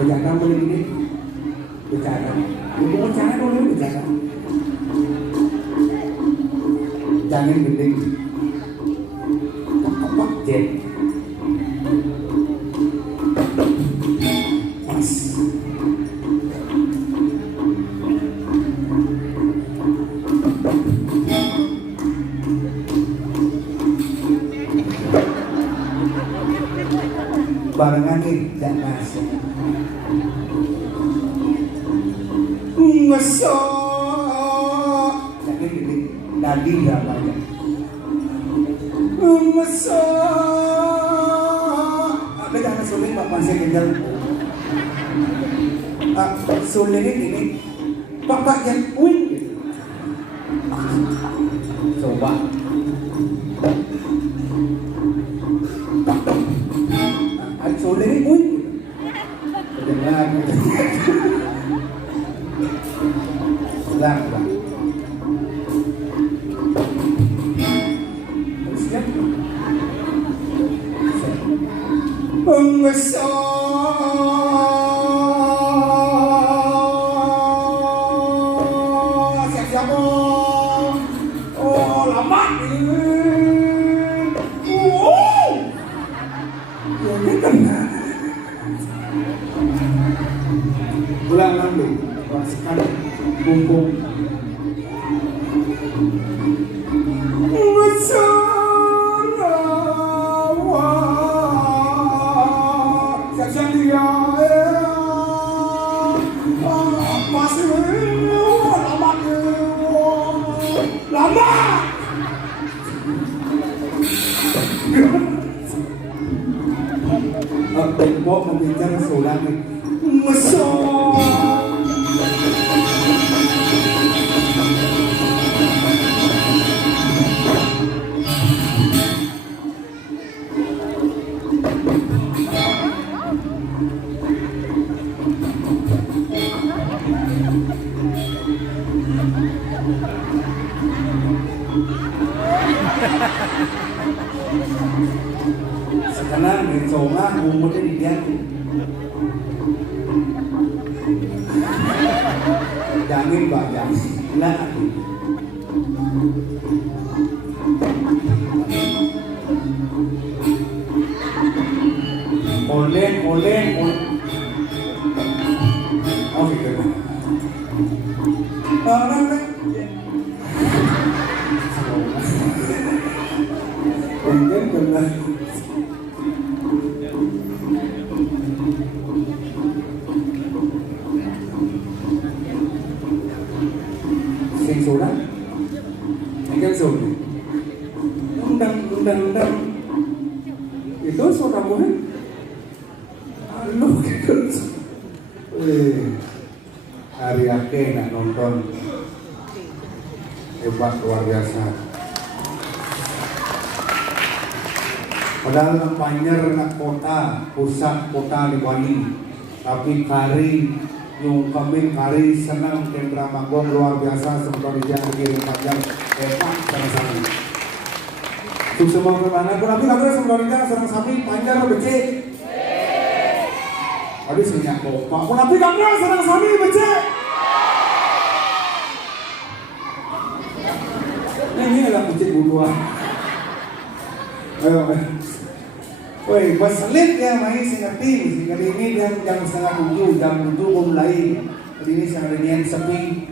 Bercanda boleh ini, bercanda. Ibu bercanda boleh bercanda. Jangan gending. Pak jet. Pas. Barengan nih, jangan masuk. Masuk. Jangan gini, daging berapa aja. Masuk. Ada jangan sulit pak masih tinggal. Sulit ini, pak yang wing. Coba. Sulit ini wing. Dengar. Ulang. Siap? Siap-siap. Oh, lama ini. Ini kena. Ulang lagi. Sekali. Bumbung siap-siap dia masih lama tempo membicara solang sekarang mencoba umurnya di dia jangan banyak lah oleh oh gitu mungkin benar sing surat mungkin surat undang itu surat murid lu gitu hari akhir nak nonton hebat luar biasa. Padahal nak Panjer nak kota, pusat kota Liwani, tapi kari yung kami kari senang Kendra Magong luar biasa seperti dia kirim panjang hebat sama-sama. Untuk semua kemana, tapi kami sebenarnya senang sami Panjer becek. Habis minyak kopak, tapi kami senang sami becek. Ini adalah becek buduan. Ayo. Woi, buat selit ya main singerti ini jam 6:30 jam 7 mulai. Jadi ini sangat ringan sepi.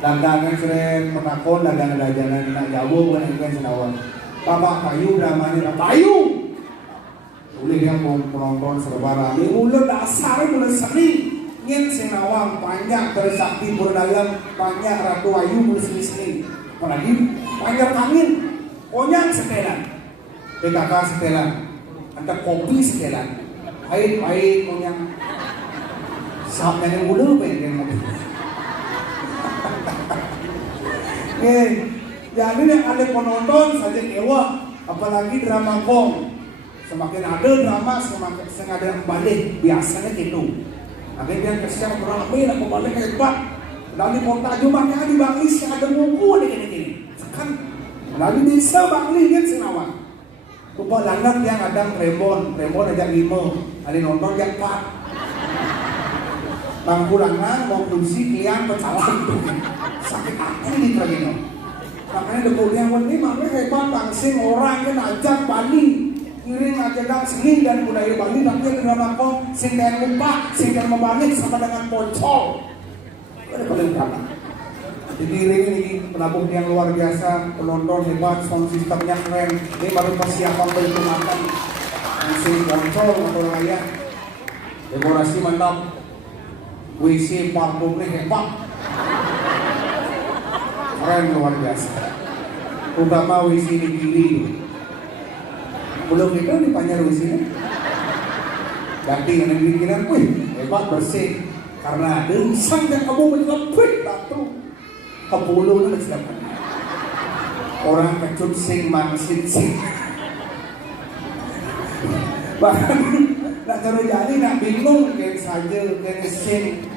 dagangan sering penakon dagangan nak jauh kan yang senawan. Bapak payu dramanya payu. Boleh yang penonton serba rame. Ulah dasar mulai seni. Ngin senawang panjang tersakti berdalam panjang Ratu Ayu mulai seni. Apalagi panjang angin. Konyang setelan. PKK setelan. Ada kopi setelan. Air konyang. Sampai yang mulu pengen mobil. Jadi yang ada penonton saja ewa, apalagi drama kong. Semakin ada drama, semakin ada yang balik. Biasanya gitu. Akhirnya yang kesian ramai nak balik hebat. Lalu kota Jumatnya di Bangli ada nguku ada gini. Kan lalu bisa Bangli kan senawan. Rupa langat yang ada Remon aja 5, ada nonton yang 4. Bangkulangan mau kursi kian pecalang tuh sakit hati di Tragino. Makanya kemudian ini makanya hebat tangsing orang kan ajak Bali kirim ajakan seni dan budaya Bali tapi yang drama kong sing dan lupa sing dan membalik sama dengan poncol. Ada paling kalah. Dikirim ini penabuh yang luar biasa, penonton hebat, sound sistemnya keren. Ini baru persiapan perhitungan sing poncol atau layak. Dekorasi mantap. WC parfumnya hebat, keren luar biasa. Terutama WC di kiri, belum itu dipanjang WC-nya. Ganti yang di kiri, wih hebat bersih. Karena ada sang yang kamu menyebut batu, kepuluh itu siapa? Orang kecut sing mangsit sing. Bahkan nak cara jadi nak bingung kan saja kan sing.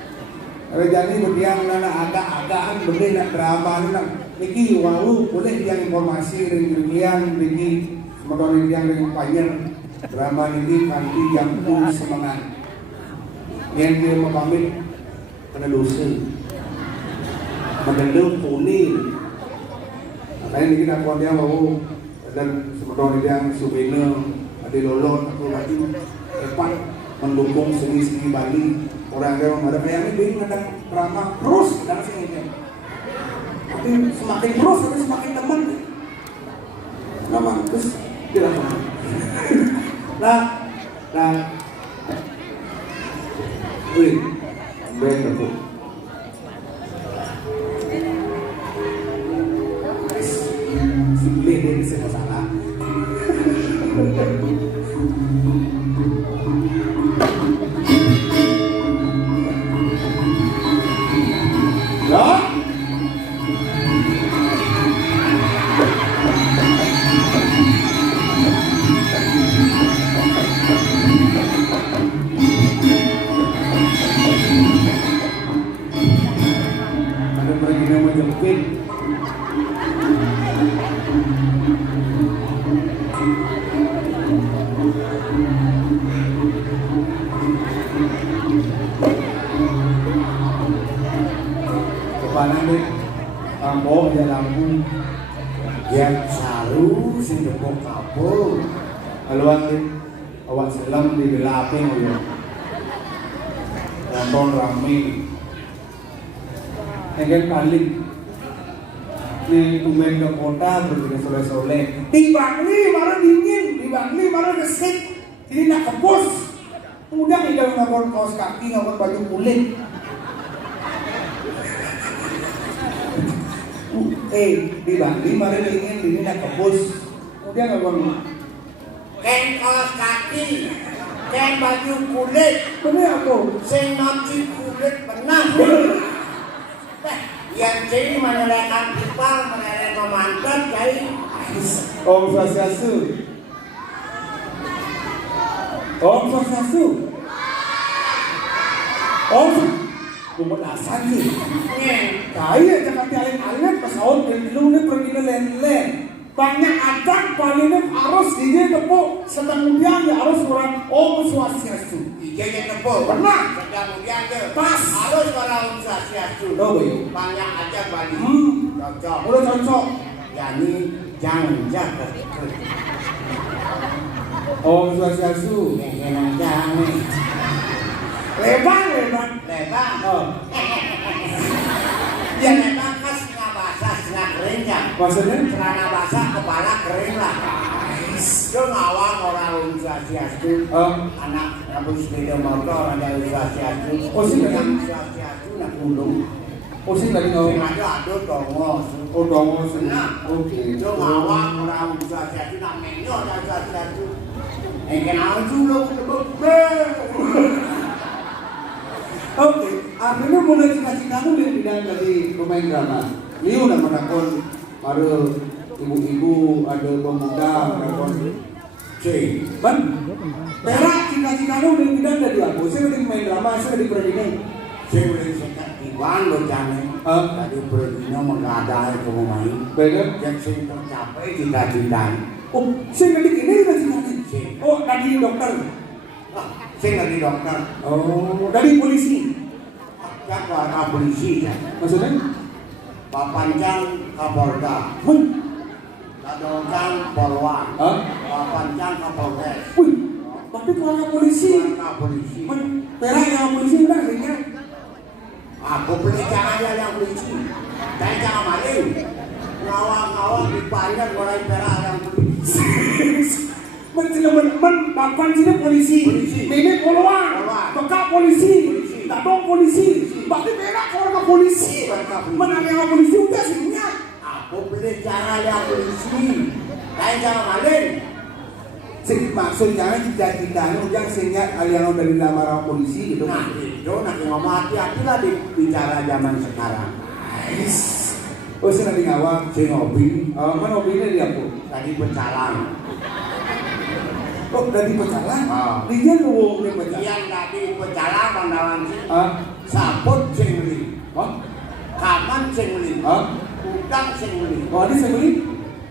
Kalau jadi berdiam nak agak-agakan beri nak drama nak niki wau boleh yang informasi dengan begini semoga yang panjang drama ini kanti yang pun semangat yang dia memamit kena dosa mengendung kuning makanya ini kita kuat dia wau dan semoga yang subena ada lolot atau lagi hebat mendukung seni-seni Bali. Orang yang ada kayak ini ada drama terus dalam sini. Tapi semakin terus tapi semakin teman. Nama terus tidak. Nah, wih, benar tu. Sulit dia bisa salah. Ambo ya lampu yang saru sing depok kapur haluan awak selam di gelapin ya nonton rame enggan balik di tumben ke kota berjalan soleh-soleh di Bangli malah dingin di Bangli malah resik ini nak kebos udah tidak ngabon kaos kaki ngabon baju kulit. Di Bangli mari ingin ini nak kebus. Kemudian ngomong kain kaos kaki, kain baju kulit. Benar aku, sing nanti kulit benar. Yang jadi menelekan ipal, menelekan mantan, jadi Om Swastiastu. Om Swastiastu. Om Kumut asal sih. Kaya jangan dialih-alih pesawat dulu ni pergi len-len. Banyak adang paling harus dia tepuk kemudian dia harus orang Om Swastiastu. Dia yang tepuk. Benar. Kemudian dia pas harus orang Om Swastiastu. Banyak adang Bali. Cocok. Udah cocok. Yani jangan jaga. Om Swastiastu. Jangan. Lebar. Oh. Dia lebar ya. Maksudnya? Celana basah, kepala kering lah. Itu ngawang orang Swastiastu. Anak ngabung sepeda motor ada Swastiastu. Oh sih yang Swastiastu nak gunung. Oh sih lagi ngawang. Sing ada dongo. Oh dongo sih. Nah, Oke. itu ngawang orang Swastiastu nak menyo ada Swastiastu. Kenal dulu Oke, artinya mulai cita-citamu dia pindah dari pemain drama. Ini udah menakon ada ibu-ibu, ada pemuda, menakon cing. Ban, perak cita-citamu dia pindah dari aku. Saya udah main drama, saya di Pradina. Saya udah sekat Iwan lo jangan. Tadi Pradina mengadai ke main. Bener? Yang saya tercapai cita-citanya. Oh, saya ngerti ini cita-citanya. Oh, tadi dokter. Saya ngerti dokter. Oh, dari polisi. Ya ke polisi ya. Maksudnya? Pak Panjang Kapolda. Kadongkang Polwan. Pak Panjang Kapolres. Wih, tapi keluarga polisi. Keluarga polisi. Perak yang polisi udah kayaknya. Aku beli jangan dia yang polisi. Saya jangan maling. Ngawang-ngawang dipanjang mulai perak yang polisi. Men papan sini polisi. Bini poluan. Bekak polisi. Dadong polisi. Berarti perak keluarga polisi. Menang yang polisi udah semuanya. Aku beli jangan yang polisi. Saya jangan maling. Maksud jangan cita-citanya ujang sehingga aliran dari lamaran polisi gitu. Nah itu nanti ngomong hati-hati lah bicara zaman sekarang. Oh saya nanti ngawang. Si ngopi. Mana ngopinya dia pun? Tadi pecalang. Oh dari pecalang? Dia lu boleh pecalang. Yang tadi pecalang pandangan sih. Saput sing beli. Kaman sing beli. Udang sing beli. Oh ini saya beli?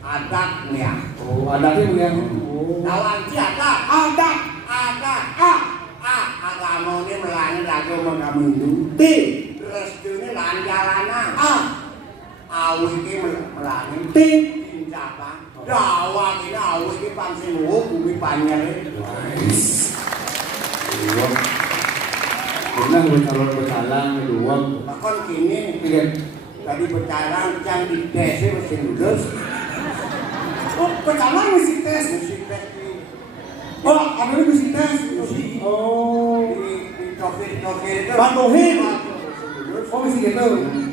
Adatnya. Oh adatnya beli yang. Lawan si adat. Adat. Agama ini melayani lagu mengamu itu. Restu ini lahan jalanan. Awi ini melayani. Siapa? Dawa ini awi ini pangsi bumi panjang. Pernah bercalon pecalang dua. Bahkan kini tadi pecalang yang di desa masih lulus. Oh pecalang mesti tes. Oh ada mesti tes. Oh Di tokir itu. Batohin. Oh mesti gitu.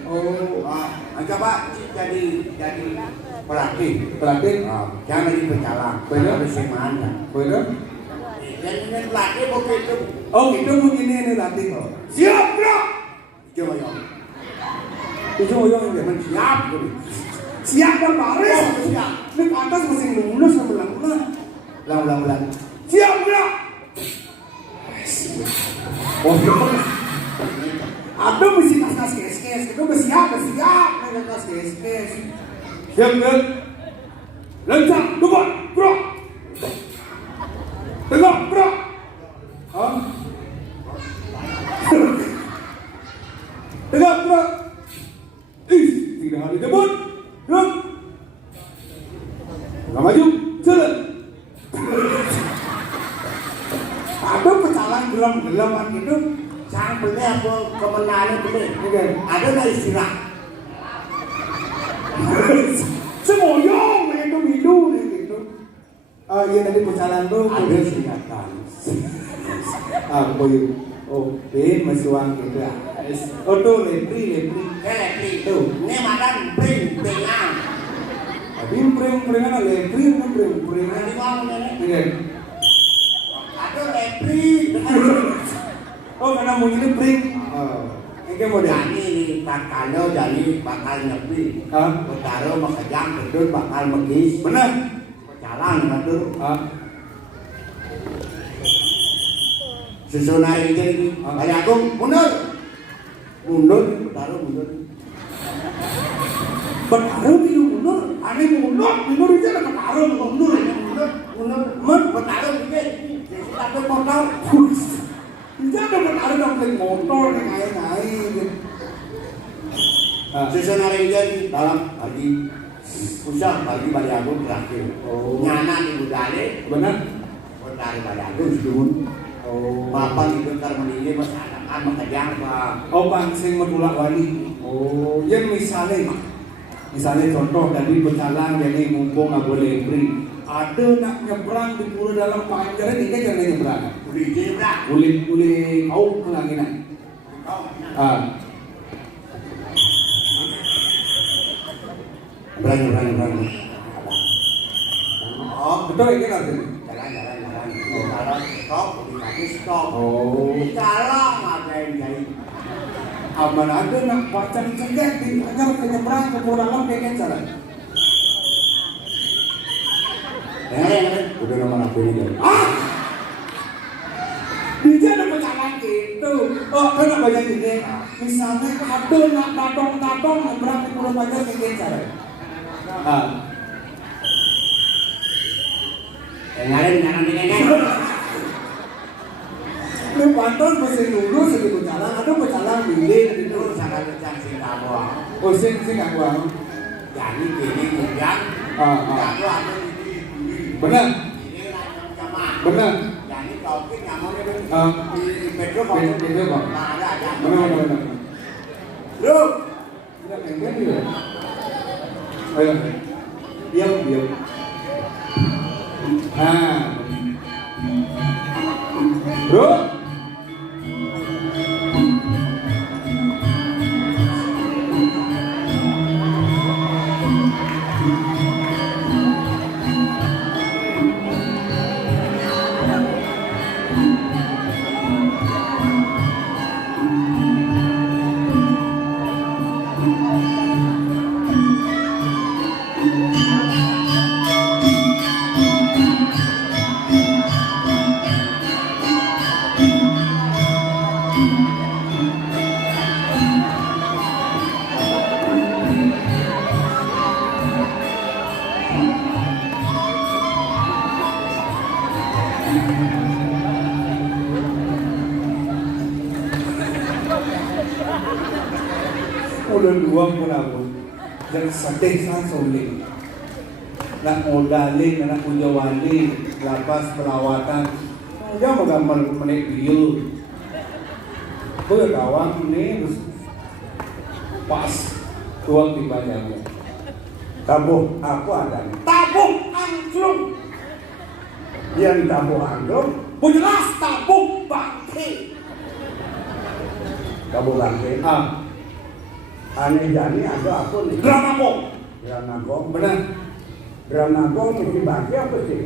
Oh coba jadi pelatih. Jangan jadi pecalang. Bener. Bisa mana? Bener? Jadi pelatih begitu. Oh itu mungkin ini latih. Siap bro. Itu oyong yang Siap. siap dan baris. Siap. Ini ke atas masih lulus sama ulang-ulang. Ulang. Siap bro. Oh ada mesti kas kes. Itu bersiap. Mereka kas kes. Siap bro. Lencang, dua, bro. Tengok bro. Tengok bro. Tidak ada jemput. Nggak maju. Jalan. Ada pecalang gelam-gelaman gitu. Jangan beli apa kemenangan beli. Ada nggak istilah? Semoyong itu bidu gitu. Iya tadi pecalang tuh Ada singkatan. apa yuk? Oh, masih uang gitu ya. Oh tuh lepri. Lepri itu. Ini makan pring-pringan. Pring-pringan lepri. Nanti ngomong ini. Ada lepri. Oh karena mau ini pring. Ini mau dia. Jadi bakalnya jadi bakal nyepi. Betaro makajang gedut bakal megis. Benar. Pecalang itu. Susunan ini. Kayak aku mundur. Betaro mundur. Betaro biru mundur. Aneh mundur itu ada betaro mundur. Betaro juga. Jadi takut motor. Tidak ada betaro yang naik motor naik. Susunan ini dalam lagi pusat bagi aku terakhir. Nyana di budale. Benar. Betaro aku sedun. Bapak itu termenili masyarakat makajang pak. Oh bang sing menulak wali. Oh yang misalnya Misalnya contoh dari pecalang jadi mumpung nggak boleh free. Ada nak nyebrang di pulau dalam panjang ini kan jangan nyebrang. Boleh jebrak. Boleh kau kelanginan. Ah. Berang. Oh, betul ini kan artinya. Jalan. Kalau stop, dikasih stop. Oh. Jalan ada yang jadi. Aman ada nak baca cengkeh di panjang ke nyebrang ke pulau dalam kayak cara. Udah nomor aku ini. Dia ada pecalang gitu. Oh, kan nak baca ini. Misalnya ada nak tatong nyebrang ke pulau panjang kayak cara. Jangan Lu pantas mesti dulu sedih pecalang, ada pecalang bilik itu sangat kecang sing kamu. Oh, sing aku. Jadi ini kemudian aku ada di Benar. ini sama. Benar. Jadi kopi nyamun itu di Pedro Kok. ada. Benar. Lu Tidak enggak dia. Ayo. Diam. Bro. Udah luang pun aku dan sedih saya sulit nak modalin nak punya wali lapas perawatan dia menggambar menik dia berkawan ini pas tuang di banyak tabuh aku ada. tabung angklung Yang tabuh angklung, jelas tabung bangke tabuh bangke. Aneh jani ada aku nih. Dramagong Dramagong. benar Dramagong mesti bangke apa sih?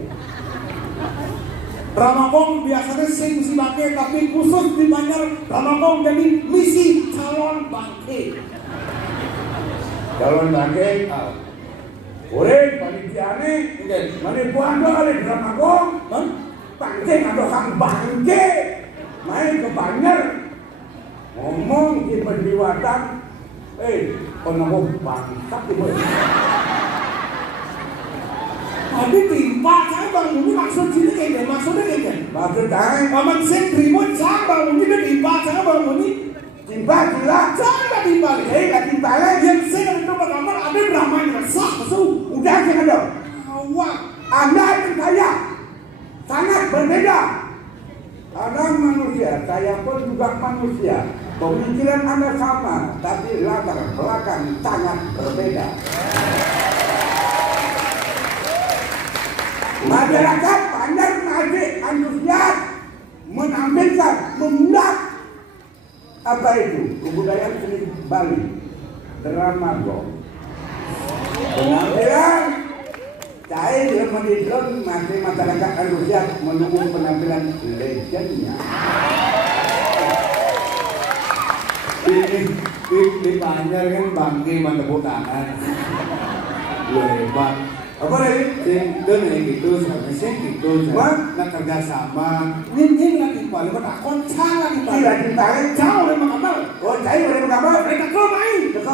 Dramagong biasanya sing misi bangke tapi khusus di Banjar Dramagong jadi misi calon bangke. Calon bangke. Urip panitiane mane puando ale Dramagong. Bangke ada kang bangke. Main ke Banjar. Ngomong di pendiwatan. Penemu bangsat itu. Tapi timpa saya bangun ini maksud sini kayak maksudnya kayak Maksud saya, paman saya terima saya bangun ini timpa saya bangun ini timpa jelas. saya nggak timpa Nggak timpa lagi. yang saya itu pertama ada drama yang resah masuk Udah jangan dong. awak Anda dan saya sangat berbeda. Anda manusia, saya pun juga manusia. Pemikiran Anda sama, tapi latar belakang sangat berbeda. Masyarakat Banjar masih antusias menampilkan, mengundang apa itu kebudayaan seni Bali, Dramagong. Penampilan saya dia menunjukkan masih masyarakat antusias menunggu penampilan legendnya. di Banjar kan bangke tepuk tangan hebat apa lagi itu nih gitu seharusnya gitu nak kerjasama ini lagi paling takon lagi Tidak jauh dari Makassar oh saya boleh berkabar mereka kau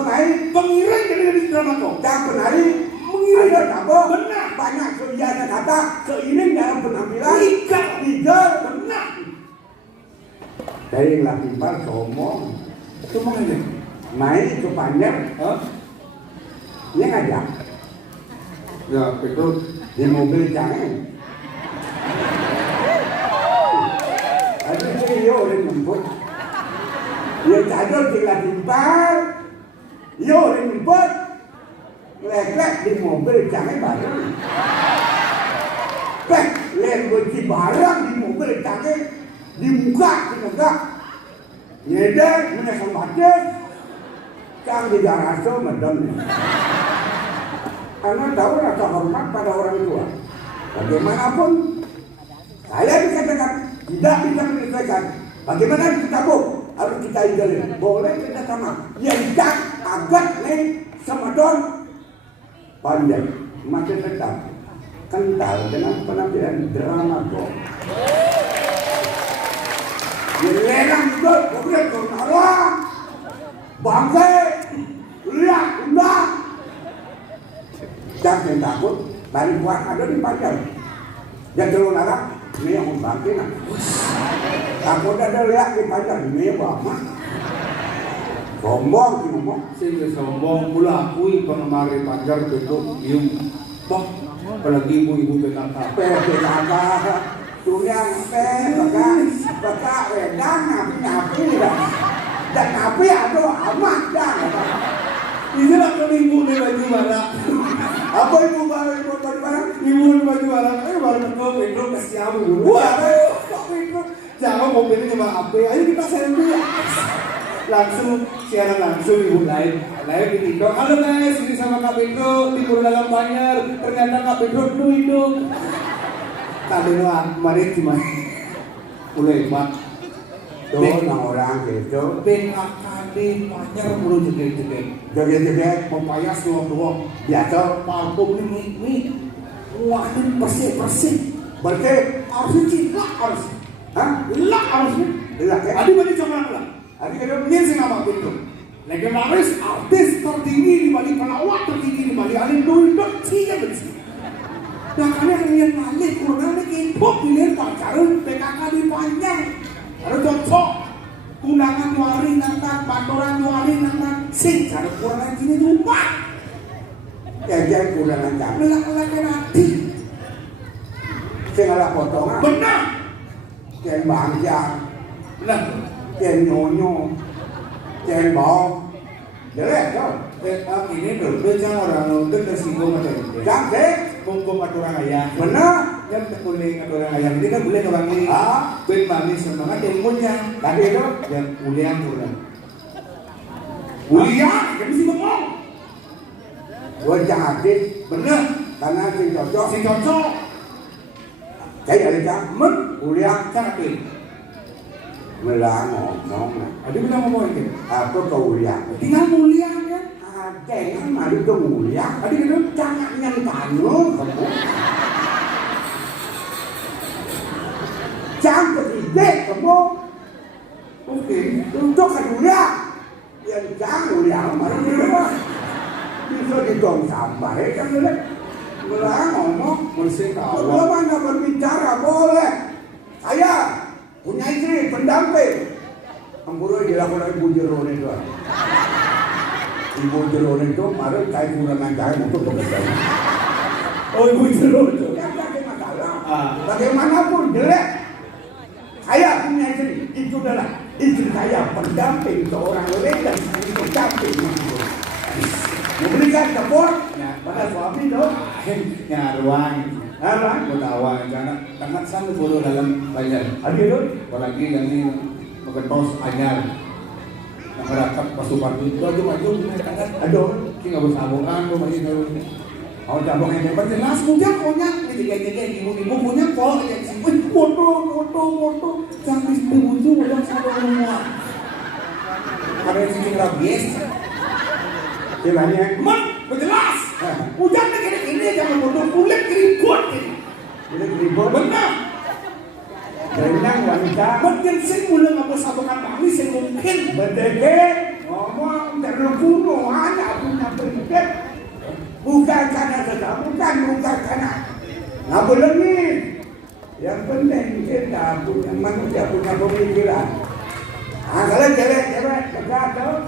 main pengiring jadi di Dramagong jangan penari mengiring ada kabar benar banyak kegiatan kata seiring dalam penampilan tiga benar dari Lampar ngomong itu makanya main ke Banjar dia ngajak ya itu di mobil jangan ada dia orang jemput dia cadel di Lampar dia orang jemput Lek-lek di mobil jangan bareng. Lek beli barang di mobil jangan di muka di negak. Nyeder menyesal badan. Jangan di garasi medem. Karena tahu rasa hormat pada orang tua. Bagaimanapun saya dikatakan tidak bisa menyelesaikan. Bagaimana kita harus kita jalin. Boleh kita sama. Yang tak agak nih sama don panjang masih tetap kental dengan penampilan drama kok. Yang itu kemudian kau bangke lihat undang. Jangan takut balik buat ada di panjang. Jangan terlalu larang. Ini yang membangkit nak. Takut ada lihat di panjang ini apa? Sombong sih ngomong. Sehingga sombong mula akui pengemari panjar bentuk ium. Bok, apalagi ibu-ibu PKK. PKK, dunia PKK, wedang napi dah. Dan napi ada amat dah. Ini lah kalau ibu ni baju mana? Apa ibu baju mana? Ibu ni baju mana? Baru kau bentuk kasih aku dulu. Wah, kau bentuk. Jangan mobil ini cuma apa? Ayo kita selfie. Langsung siaran langsung ibu lain di TikTok. Halo guys, ini sama Kak Pedro libur dalam Banjar. Ternyata Kak Pedro hidup. Kak Pedro kemarin cuma mulai mak. Tuh orang gitu. PKK di Banjar mulu jedek-jedek. Joget-joget Pepaya suap-suap. biasa. Parfum ini waduh bersih. Berarti Harusnya cinta harus. hah? Lah harusnya. Lelaki. Adi balik jangan lah. Ada kira Ini sih nama Pedro. Legendaris artis tertinggi di Bali, pelawak tertinggi di Bali. Ada duit tiga bersih. Nah kalian yang ngalih kurang lagi pop ini pacaran PKK di panjang. Harus cocok. Undangan wari nangkat, patoran wari nangkat. Sing cara kurang lagi ini rumah. yang kurang lancar. Lelaki nanti. Saya ngalah potongan. Benar. Yang bangsa. Benar. Yang nyonyo. Yang bawang. Jelek kan? Ini berdua jangan orang untuk tersinggung atau tidak. Cantik. Kungkum aturan ayah. Benar. Kan kuning aturan ayah ini kan boleh orang ini. Ben mami semangat yang punya. Tadi itu. Yang kuliah kurang. Kuliah, kan mesti ngomong. Gue cantik. Benar. Karena si cocok. Si cocok. Saya dari camen. Kuliah. Cantik. Melang ngomong. Ada bilang ngomong itu. Apa kuliah? Tinggal mulia kan. Jangan mari ke mulia. Ada gitu. Jangan nyanyi kamu. Jangan ketiga kamu. Oke. Untuk kedua. Yang jangan mulia. Mari kita. Bisa ditong sampah. Kan boleh. Melang ngomong. Bersih Kalau kawat. mana berbicara boleh. Saya punya istri pendamping. Ampura dilakukan ibu Jeron itu. Ibu Jeron itu kemarin saya kurang cahaya untuk bekerja. Oh ibu Jeron itu. Tidak ada masalah. Ah. Bagaimanapun jelek. Saya punya istri. Itu adalah istri saya pendamping seorang lelaki dan saya pendamping. Memberikan support pada suami itu. Nyaruang. Apa? Ketawa karena sangat sangat bodoh dalam banyak. Aduh. Apalagi yang ini mengetos anyar. Masyarakat pasukan itu aja maju kan. Aduh. Kita nggak bersambungan tuh masih tahu. Oh, cabang yang hebat. Jelas punya konyak ini tiga ibu punya kol yang sih foto sampai sebuju udah satu semua. Ada yang sih rabies. Gimana? Man, jelas. Udah ini jangan bodoh kulit keriput ini. Ini ribut. Benar. Berenang wanita. Mungkin sih mulai nggak mau sabukan kami sih mungkin. Berdeke. Ngomong terlalu kuno. Ada punya berdekat. Bukan karena sedang. Bukan karena. Nggak boleh nih. Yang penting kita punya manusia punya pemikiran. Kalau cewek dekat tuh,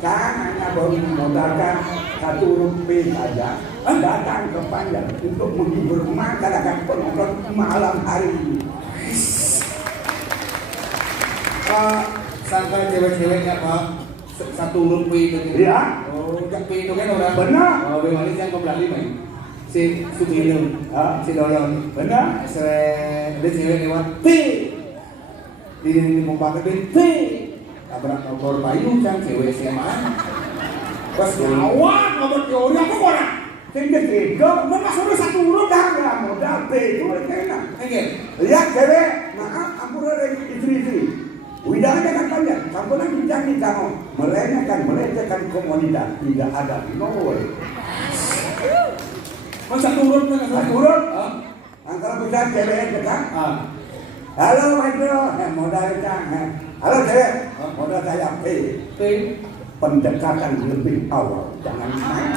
jangan hanya modalkan satu rupiah saja. Datang ke Panjang untuk menghibur masyarakat penonton malam hari ini. Pak, sangka cewek-ceweknya Pak satu urut pi itu. Iya. Oh, jak pi itu kan orang. Benar. Oh, bagaimana yang kau belali main? Si Sugino, si Doyon. Benar. Ada cewek lewat pi. Di mumpang itu pi. Tabrak motor payu kan cewek SMA. Pas Awak nomor teori apa orang? Tinggal tiga, masuk satu urut dah modal P itu enak. Enggak. Lihat cewek, maaf, aku ada istri-istri. Widahnya kan banyak, kamu lagi jangan kamu melecehkan komunitas, tidak ada, no way. Oh, satu urut kan? Satu urut, antara bisa cewek dekat. Halo Mas Bro, modal cang. Halo cewek, modal saya P. Pendekatan lebih awal, jangan main.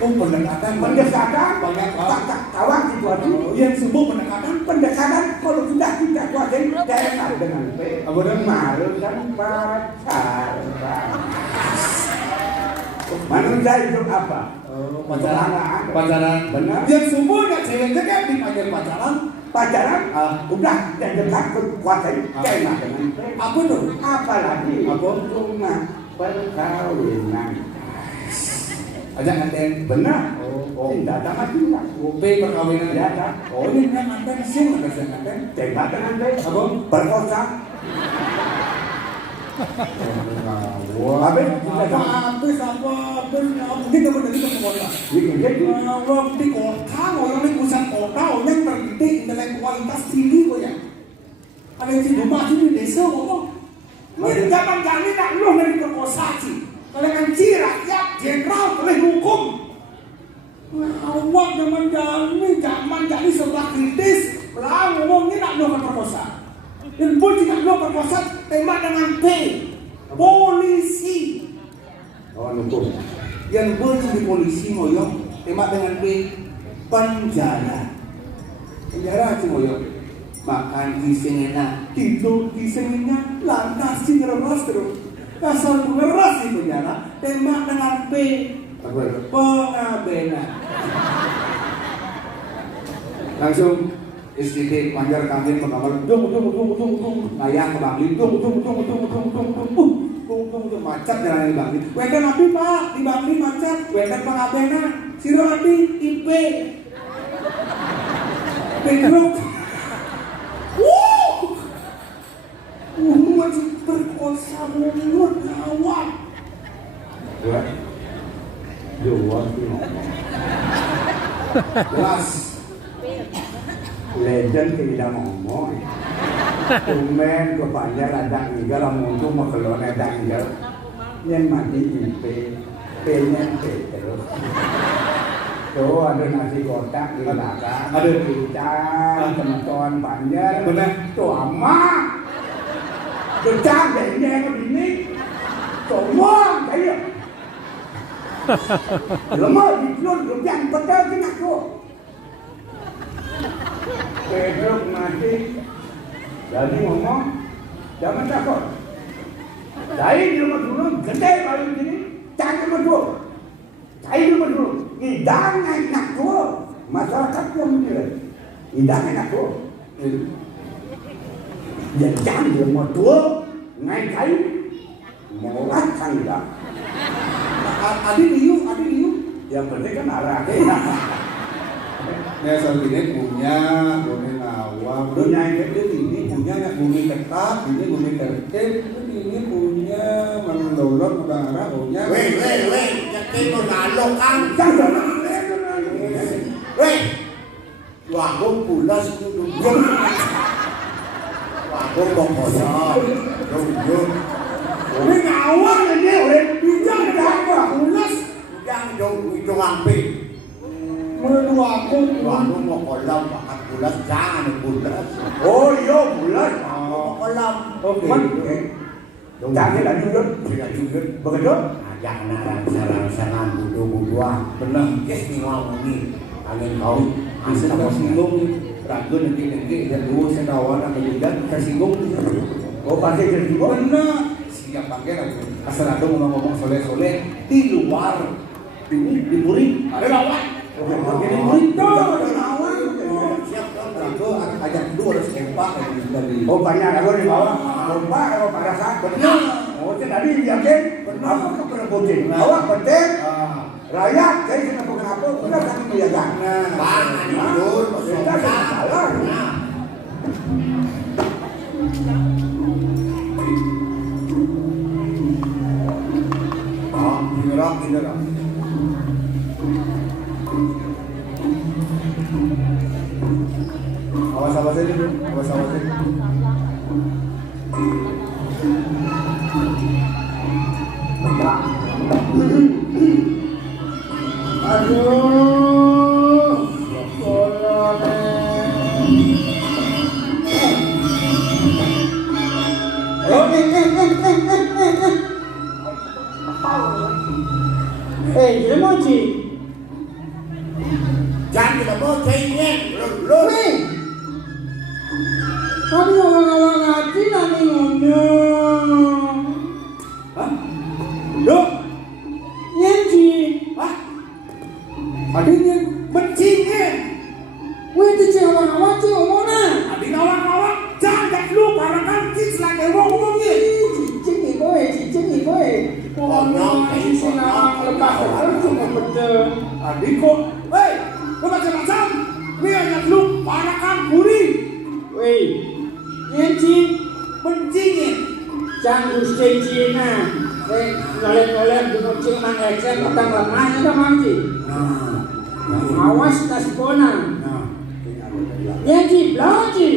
Oh, pendekatan Banyak tak kawan situasi. yang sebut pendekatan Kalau sudah kita kuasain jangan dengan P. Malu kan pacar. Manusia itu apa? pacaran Benar. yang sebut nggak ceweknya kan dipanggil pacaran Pacaran, udah dan dekat kuasain jangan dengan P. apa tuh Apalagi cuma perkawinan. aja nganten Benar. oh Tidak ada masalah. P perkawinan Ya kan? oh ini kan nganten sih nggak bisa nganten Tembak dengan P. apa Perkosa. habis mungkin teman dari sekolah Bikin jadi. kalau di kota orang di pusat kota orang terdidik intelektualitas tinggi kok ya ada yang di rumah di desa ngomong ini zaman kami tak lu dari perkosa sih kalau kan rakyat jenderal boleh hukum awak zaman jadi sebelah kritis lah ngomongnya tak lu perkosa dan pun jika lu perkosa tembak dengan P polisi Hukum. yang boleh di polisi ngoyong tembak dengan P penjara sih ngoyong makan di sengena tidur di sengena lantas di ngeras terus asal ngeras di penjara tembak dengan P pengabenan langsung istri panjar kambing ke kamar dung ayam ke bangli dung macet jalan di bangli wedan api pak di bangli macet wedan pengabenan siro api IP Pedro masih berkosa mulut awak Dua jelas legend tidak ngomong. Tumen kepanjang ada enggak lah muntung makelon ada enggak. Yang mati IP, P-nya P terus. Tuh ada nasi kotak di belakang, ada ikan, teman-teman panjang. benar Tuh amat. Becak deh begini. Semua kayak. Lemah di telur yang betul kena tuh. Pedro mati. Jadi ngomong, jangan takut. Saya di rumah dulu, gede baru ini, jangan berdua. Saya di rumah dulu, hidang enak tuh. Masyarakat yang menilai, hidang enak tuh. Ya jangan di rumah dua, naik kayu, mau kan enggak. Adi liu Yang penting kan arah. ya ini punya ngawang Punya ini punya bumi ketat ini bumi tertib ini punya mandolon udah arah punya Weh, jadi mengalok kan. Weh, wahung pulas kudu. Wahung bongkosan. Ini ngawang ini, bijak ada Pulas, yang hidung ampe. menurut aku Wahung mau kolam, makan pulas, jangan pulas. Oh iya bulan. Mau kolam. oke Jangan lagi dulu. Tidak juga. Begitu? Ajak anak sarang-sarang budu-buduan. benar Kes ni ngomong ni. Angin kau. bisa tersinggung ragu nanti dan dulu saya kawan atau juga tersinggung Oh pasti tersinggung. benar siap panggil aku asal aku ngomong soleh di luar di murid ada lawan di murid dong ada lawan aku ajak dulu harus empat dari Oh banyak aku di bawah. Lomba kalau pada saat benar. tadi yakin apa kepada penting. Awak penting. Rakyat saya kena apa? Kita kan menjaga. Bang, tidur, Kita salah. Gerak gitu lah. Awas aja dulu, awas aja. Aduh, Dia mochi. jangan kita mau cainya, lu. Kami orang-orang ngaji nanti ngomong. Hah? Dok, Nyenci. hah? Adiknya Mencingnya, Wih, itu cewek awak tuh omongnya. adik awak-awak, jangan lu parakan kis lagi ngomongnya. Cicing ibu. Ngomong ini senang lepas harus cuma betul. adik kok, Hei, lu macam-macam, ini hanya lu parakan kuri, Wih, Nyenci. mencingnya. Jangan usai Cina. Ngoleh-ngoleh bunuh cing mangeksen petang lemahnya kan mangci. Awas tas bona. Nyenci belauci.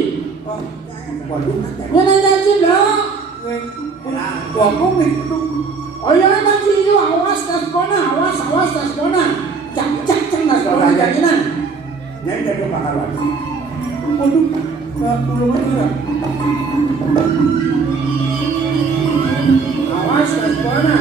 waduh, Nyenci belau. wah komik itu. Oh iya mangci itu awas tas bona. Awas tas bona. Cak tas bona jadinan. Yang jaga pahlawan. Waduh, nggak belum aja. Awas tas bona.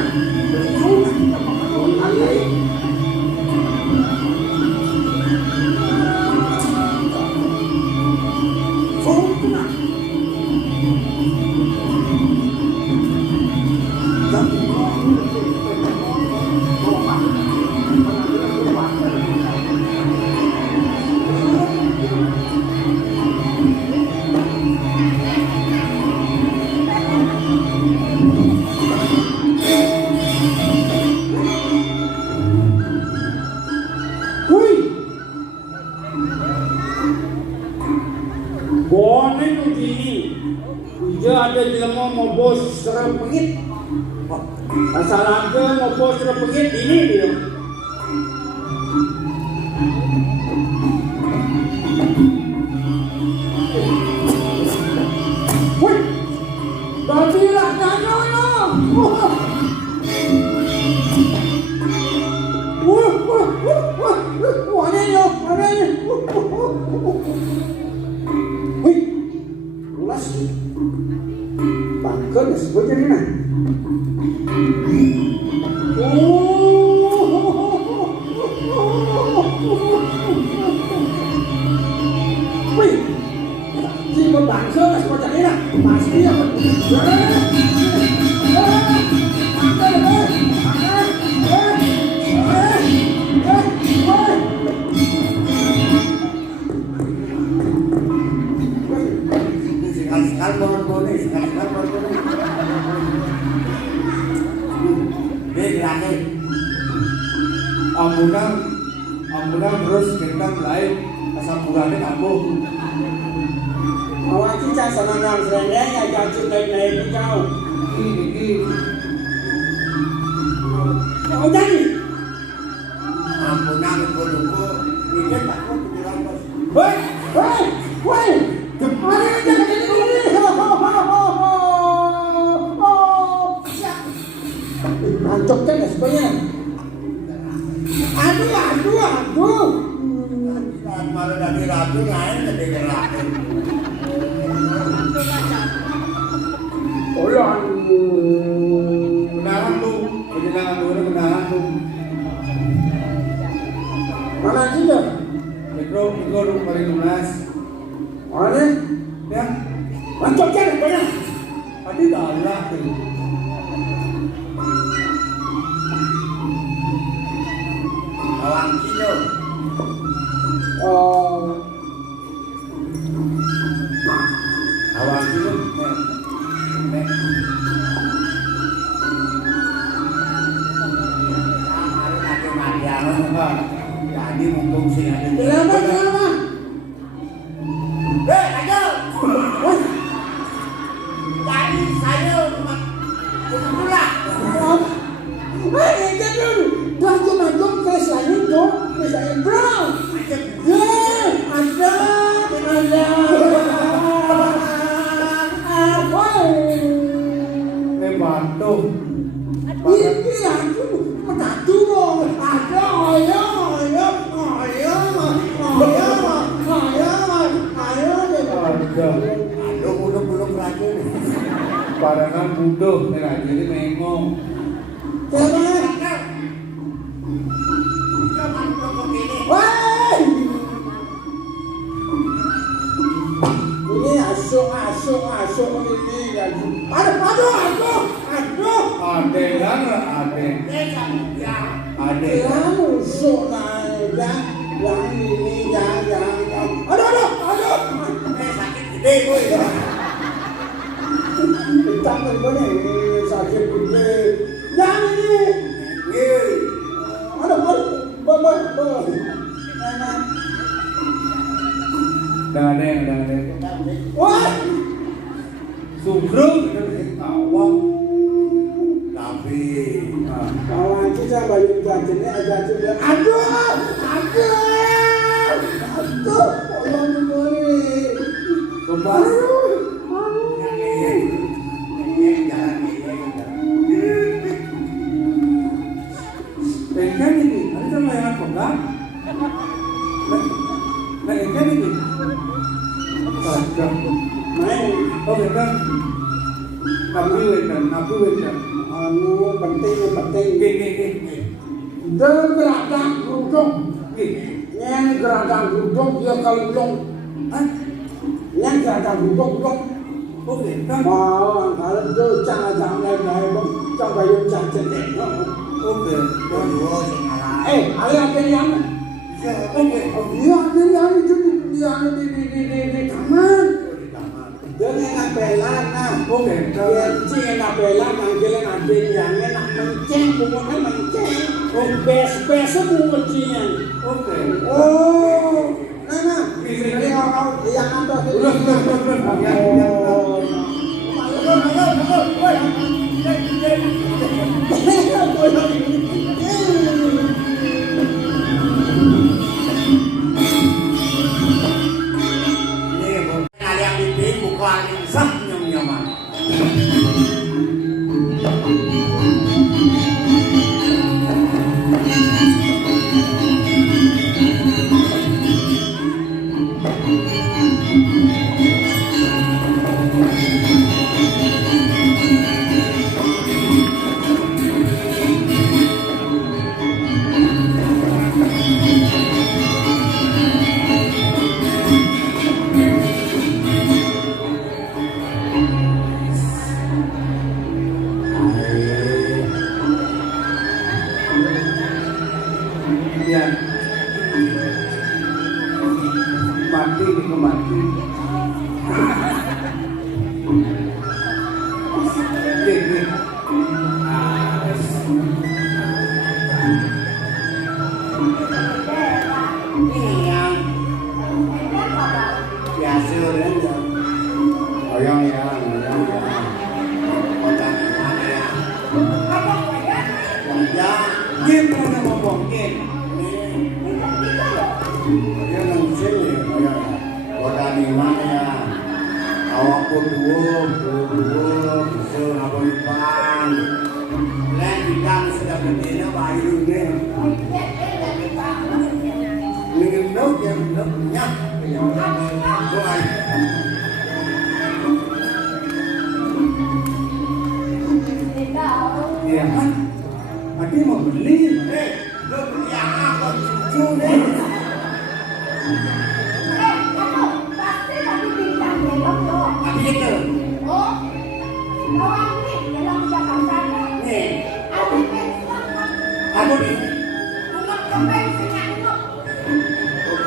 Bonen begini. Dia ada jelema mau bos serapengit. Asal ada mau bos serapengit ini dia. Wih, tadi lah nanya. Wih, luas tuh. Bangker ya sebutnya ini nah. Wih, si bangker ya sebutnya ini nah. Pasti ya. Sekali-sekali bangun-bangun, sekali-sekali bangun-bangun. Lagi. Ambunan terus kita mulai kesampurannya kampung. Awak kita senang serendeng ya jatuh dari naik kau. Ini. Oh jadi. Ampunan lupa-lupa, ini takut bilang bos. Woi. Ada yang jangan jadi ini. Mantap kan sebenarnya. Aduh. Saat malu dari ratu lain jadi gerakin. Oh ya. Kenalan tuh, kenalan tuh. Mana juga? Mikro paling lunas. Mana? Ya, Mantap kan sebenarnya. tadi galak tuh. Awang kilo. Oh. Awang kilo. Padahal butuh nih jadi mengong. Coba. Wah. Ini asuk ini kan. Aduh. Ade kan ade. Ade. Kamu sok naik yang ini yang. Aduh. Gede gue. Kita berbeda sakit gede. Yang ini. Aduh. Dane. Wah. Sumbrung tawang. Tapi Kawan kita bayu jadinya aja juga. Aduh. Tolong dulu. Bebas. Engkan ini, ada sama yang aku kan? Nah engkan ini. Main. Oke kan? Nabi wetan. Anu penting. Gini. Gerakan geruduk. Yang gerakan geruduk dia kalung. Yang gerakan geruduk. Oke kan? Mau kalau tu jangan lain bang, jangan bayar jangan. Oke. Ada yang Oke. dia ada yang itu dia di taman. Dia nak belan nah. Oke. Dia nak belan, anggelan ada yang nak menceng, bukan menceng. Bes bukan. Oke. Oh, nah. Ini orang yang ada. kalian bikin bukan insaf nyaman. Ya. Mati dikemati. Gini. Ini yang biasa aja. Ayang ya. Kota mana ya? Wajah. Game mana ngomong game? Dia langsung ya kayak kota mana ya? Awak berdua, bisa apa ipan? Lain bidang sudah berdina bayu ni. Ingin nak yang naknya, doai. Ya kan? Adi mau beli. Lo beli apa? Cucu ni. Tapi itu, ni, aku ni.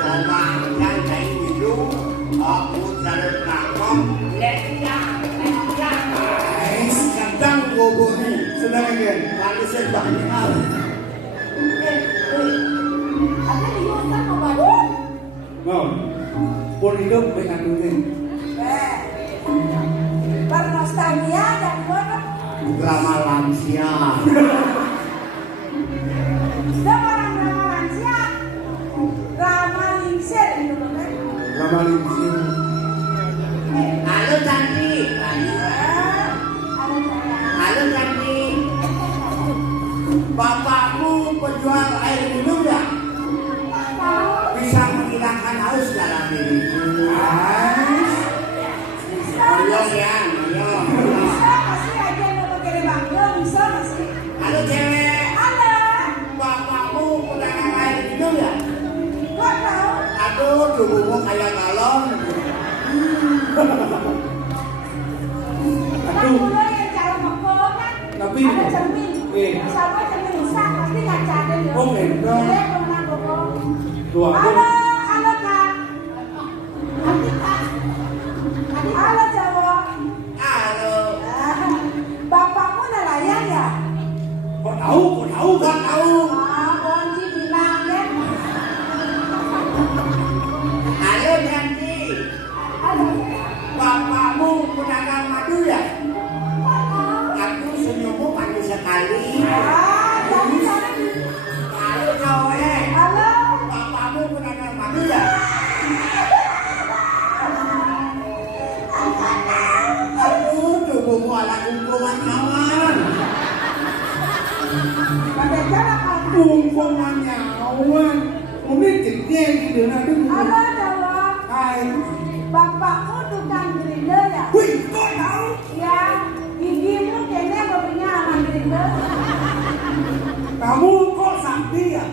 Orang yang saya hidup, aku cari kakak, sedang gogo ni. Senang kan? Kalau saya banyak. Mau. Pun hidup dengan dunia. Bernostalgia dan Drama lansia. orang lansia, drama lingsir itu kan. Lama lingsir. Halo cantik. Halo cantik. Bapakmu penjual air minum tak? Bisa menghilangkan haus dalam diriku. Mayong ya, mayong. bisa masih. Halo cewek, Ada. bapakmu pedagang air minum ya? Kok tahu? Aduh, tubuhmu kayak galon. Kan dulu yang cara makan kan. Tapi- ada cermin. Sama cermin rusak pasti nggak ada ya. Oh, gitu. Dia pernah bohong. Dua. Halo, halo kak. Adik kak. Halo cowok. Halo. Bapakmu nelayan ya? Kok tahu? Gak tahu. Bonji bilang ya. Halo Janji, Halo. bapakmu pedagang madu ya? Aku senyummu manis sekali. Jangan. Halo cewek, Halo. bapakmu pedagang madu ya? Aduh, tubuhmu ala kumpulan kawan. Pada jalan kalau Kumpulan nyawan. Umi jengkel gitu nanti. halo cowok. Hai. Bapakmu tukang grinder ya? Wih, kok tahu? Ya, gigimu kayaknya babinya aman grinder. Kamu kok sakti ya?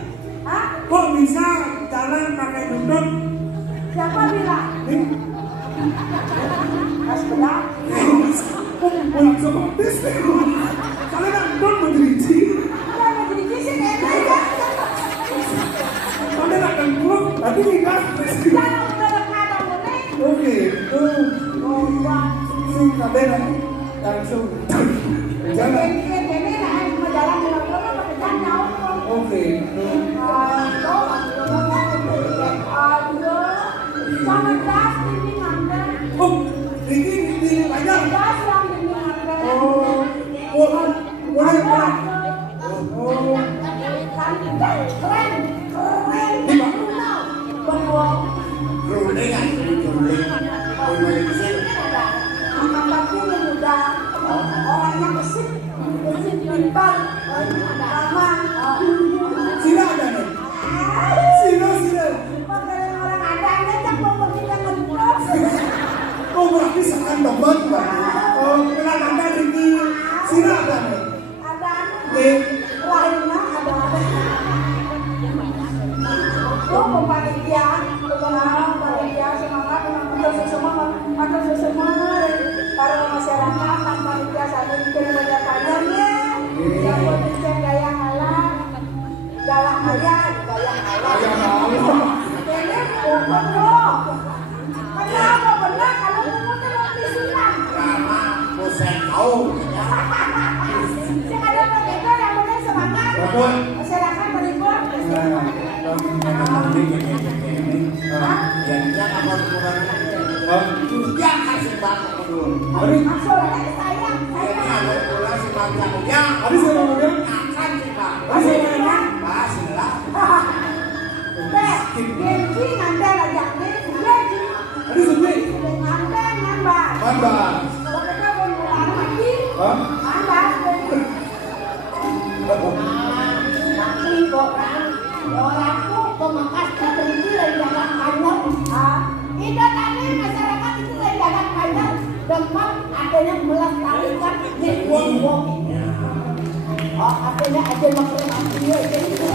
Hah? Kok bisa jalan pakai duduk? Siapa bilang? Nih, Mas benar. kok pulang sebatis? Kalian kan duduk menjadi. Udah mau jadi bisik kayaknya ya. Kalian akan pulang, tapi nikah. Jangan udah ada mulai. Oke, tuh. Gombang. Langsung kalian langsung. Jangan. Ini lah yang mau jalan di laut pakai danau. Oke, tuh. Jangan gas ini anda. Oh, ini banyak. Gas yang ini anda. Oh, boleh, boleh. Oh, Keren. Bengong. Ruling kan, ruling. Ruling di sini. Tapi muda. Orangnya bersih. Bersih pintar. Ramah. sila ada nih. Sila. Pagkain orang ada ngajak mau pergi ke ngedros. Oh, berarti seakan debat, Pak. Oh, kenal Anda Riki. Sila ada nih. Ada. Eh, Lainnya ada. Oh, panitia, panitia semangat untuk semua para masyarakat dan panitia saling banyak kayanya yang penting gaya halal galak kaya gaya halal ini bukan loh kenapa benar kalau bukan mau disulam Karena bosan kau. yang ada mereka yang penting semangat masyarakat berikut Jangan apa kurang. Dia kasih banyak dulu. maksudnya saya Jadi ada pula si banyak dia. habis saya ngomongnya. Akan sih pak. Habis saya ngomongnya. Baslah. Genji nganda lajaknya, genji Habis ini. nganda ngamba. Mamba. Pokoknya bulan lagi, Hah? nganda. Tapi orangku pemakas tertinggi dari jalan kantor. Itu tadi masyarakat itu dari jalan kantor tempat akhirnya melestarikan wong-wong. Oh, akhirnya ada masyarakat itu.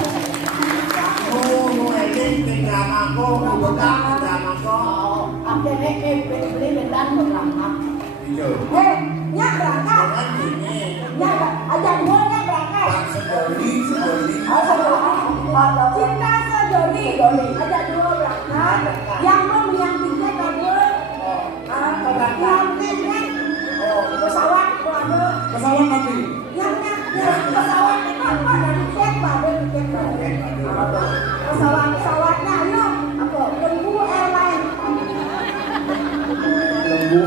Oh, ini drama ko, bedak drama ko. Akhirnya beli dan berangkat. Iya. Nyak berangkat. Orang ini Nyak ajak gua nyak berangkat. bang sedoli. Cinta sejoli. Ajak dua berangkat. Yang mau yang tiga kamu. Yang nenek. Pesawat ada. Pesawat nanti. Yang pesawat itu apa? Dari tiket pesawatnya ayo. Apa? Tunggu airline. Lembu.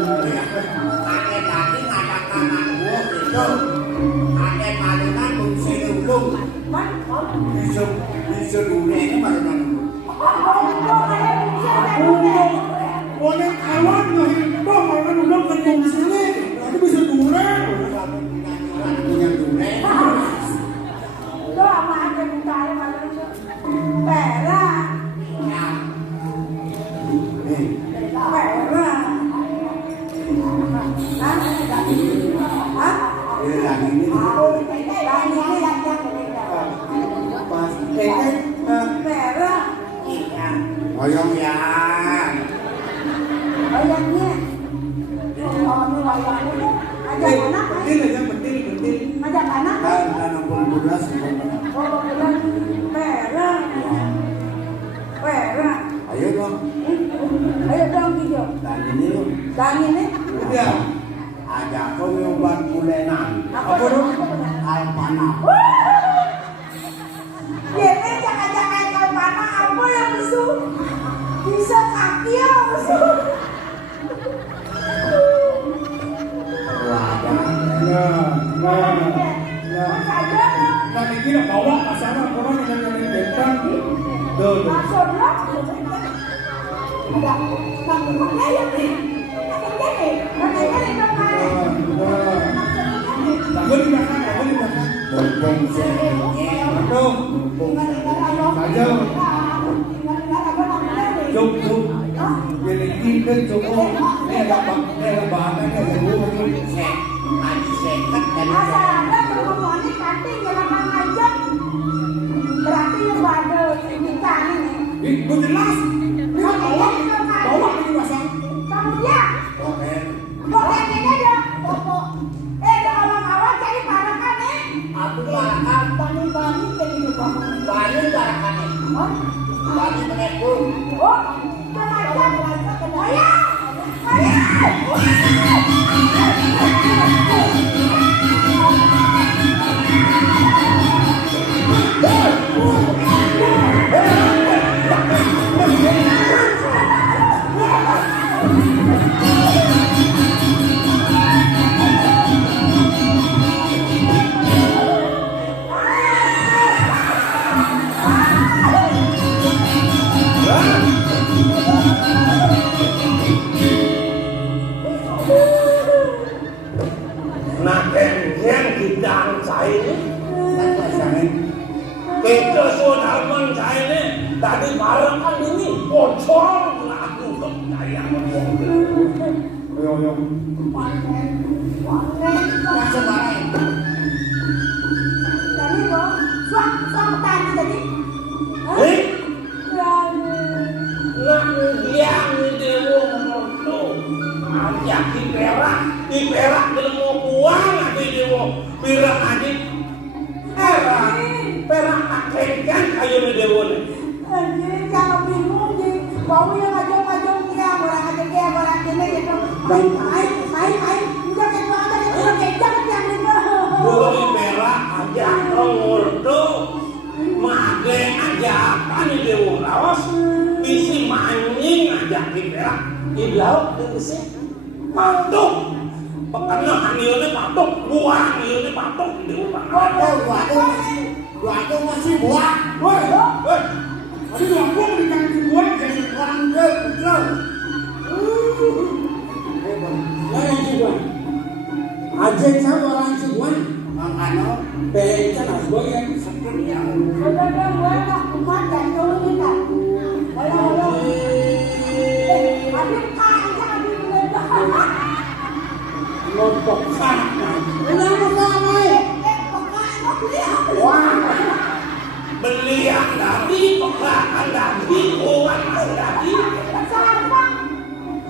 Kakek tadi ngadakan aku gitu. Kakek malukan fungsi dulu. Bisa dunia ini malukan dulu. Boleh kawan nggak hidup, malah udah ketemu sini. Aku bisa duren. Punya dunia. Itu sama aja bukanya malah perak. Perak. Hah? Ini lagi ini. wayang. Wayangnya. Oh, ini wayangnya. Ajak anak. Pentil aja, pentil. Ajak anak. Dan ampun budas. Oh, bilang merah. Merah. Ayo dong. Ayo dong gitu. Dan ini loh. Dan ini. Iya. Ajak kau nyobat kulenan. Apa dong? Alpana. Biasanya jangan-jangan kalau mana apa yang musuh bisa kaki ya musuh. Nah, ini nak bawa pasangan orang yang bentang. Tuh. Maksudnya, ada makanya ya nih. Makanya nih dong mana? Beli makan. Mumpung Aduh, saja. Cuk. Jadi kita cukup. Ini ada bahan ada bumbu. Aji seket dan Asal ada permohonan kanting jalan aja. Berarti yang ada kita nih. Itu jelas. Ini bawa ini pasang. Kamu ya? oke. Boleh ini dong. Ada awal-awal cari parakan nih. Aku makan Bani kayak gitu kamu. banyak barakannya. Oh, Bani menekung. oh, macam ayah. Nah, yang bidang saya ini, Dan pasangan. kita saudarman saya ini, tadi bareng kan ini bocor, nah aku nggak percaya ngomong. Yo. Masuk barang. Tadi bang, suang tadi tadi. Eh, nggak yang dewa menurutku, ajak di perak mau buang di dewa, bilang aja, perak akhirnya kayu di dewa nih. Anjir, jangan bingung ji. Bau yang ngajong dia, orang ini gitu. Main. Udah kayak mana nih, udah kayak jangan yang ini. Beli perak aja ngurdo, magen aja apa nih dewa lawas, bisi mancing aja di perak, di laut di sini, patuk, pekerjaan ini patuk, buang ini patuk di dewa. Waktu masih buat. Woi. Ada ngomong di kaki gua jadi Orang ke putra. Orang Cibuan, aja saya orang Cibuan, Makanya pengen harus bayar. sebenarnya. Udah gue nak kumat dan tolong kita. Halo. Habis aja habis lebar. Ngotok sana. Udah mulai. Wah, beli yang tadi, pekaan tadi, uang tadi.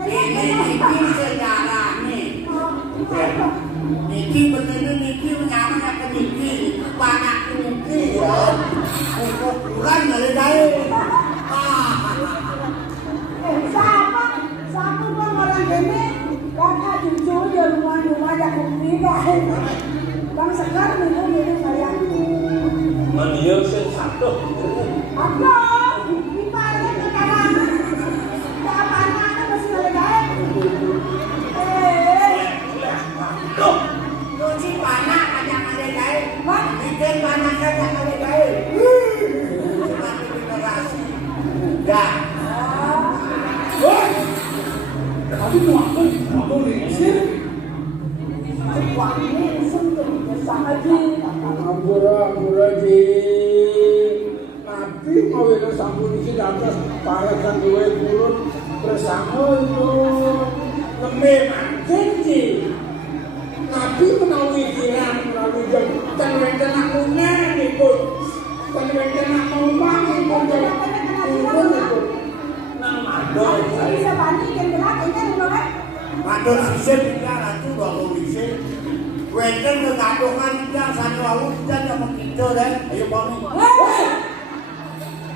Niki sejarah nih. Niki bener Niki menyamanya ke Niki. Banyak Niki ya. Bukan dari dari. Siapa bang orang ini? Kakak jujur ya rumah ada bukti kan. Bang Sekar minum saya. Mendiam satu. Apa? Gimana sekarang? Apa masih ada? Tuh, Cuci panak ada dari. Bikin panak ada dari. Semakin generasi. Dah. Woi. Tapi mau di sini. Wah ini sentuh sama ji. Ampura di Nabi mau itu sampun isi atas parakan dua turun bersama itu lembe mancing ji. Nabi menawi jiran menawi jam dan rencana kunen ikut dan rencana ngomong ikut turun ikut. Nang Saya bisa bandingin kenapa kan? Matur sisih bicara itu bangun sisih. Wenten kegadongan dia sanu lalu dan sama kita deh. Ayo bangun.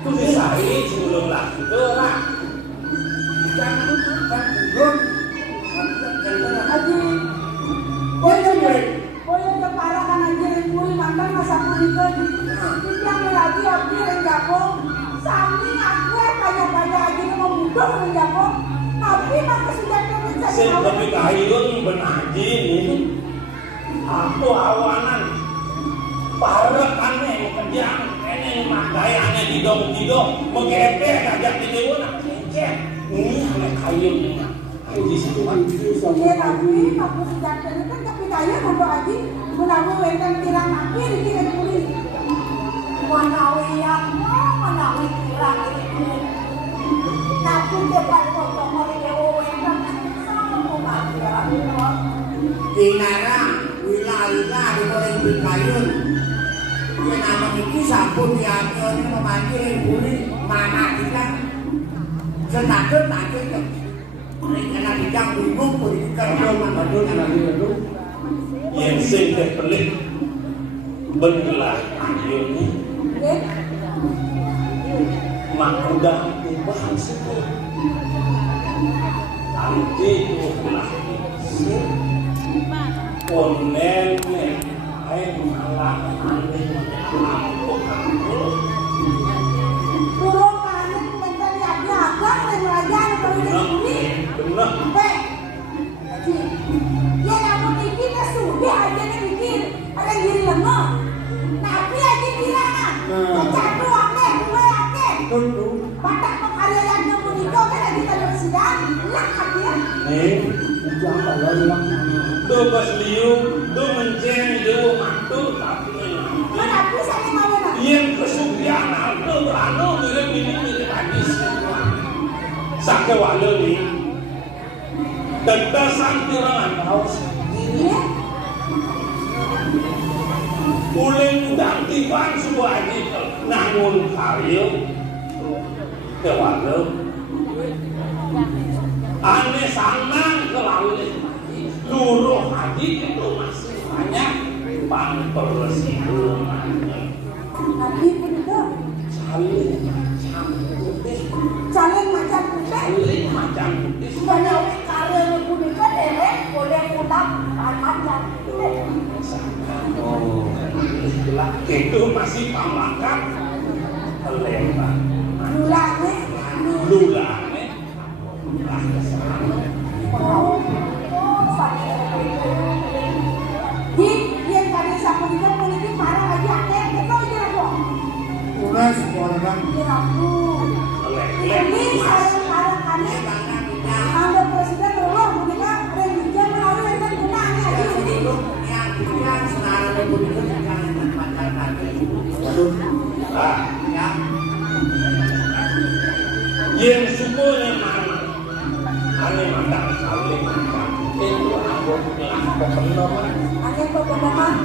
Itu disai sebelum lah itu lah. Jangan kan belum. Haji, boleh keparah kan aja yang mantan masa kuliah di yang lagi abdi yang gabung. Sami aku banyak-banyak aja yang mau mudah yang gabung. Tapi maka sudah kerja. Tapi kayun benaji ini. Aku awanan para aneh kejang ini makanya didong mengepe ngajak di dewa nak cek ini aneh kayun ini di situ kan Ya tapi aku sudah kerja kan tapi kaya untuk aji menamu wenten tirang api di kiri kulit. Manawi yang manawi tirang ini. Tapi depan foto mau wenten sama mati. Kinara wila di boleh berkayun. Dia nama itu sampun diambil ini memanggil buli mana kita. Senakut kan. Karena kita bingung politik kerjaan badut lalu. yang sing pelik benelah ayo ni mak udah ubah sebut nanti ulah konen ay malah aneh Turun kanan mencari agak dan belajar dari ini. benar Ya namun bikin sudah aja nih bikin ada gini lemah. Tapi aja bilang satu ake, dua ake. Batak pekarya yang menikah kan lagi tanya sidang, lah dia. Jangan lagi lah. tuh pas liu tuh menceng itu mantu tapi Mana aku saya mau nak. yang kesugihan itu beranu mirip hadis sakit walau ni tetesan tirangan haus Ya, uling udang tiban sebuah hadis namun karya kewalau aneh sanang kelawi luruh hadis itu masih banyak pampersi rumahnya nanti pun itu calon macam putih. macam putih Sebenarnya karya pun itu derek boleh pulang macam. itu masih pamakan lebar Lulane, lulane di yang kami sapu itu politik marah lagi akhir itu aja kok. Tunas orang Ya aku. Ini sekarang kami ada presiden Allah ketika religion melalui wajah gunanya ini. yang sekarang politik jangan pacaran. Ya. yang semuanya mana ane mandak saling itu aku kenal Ada pembangunan.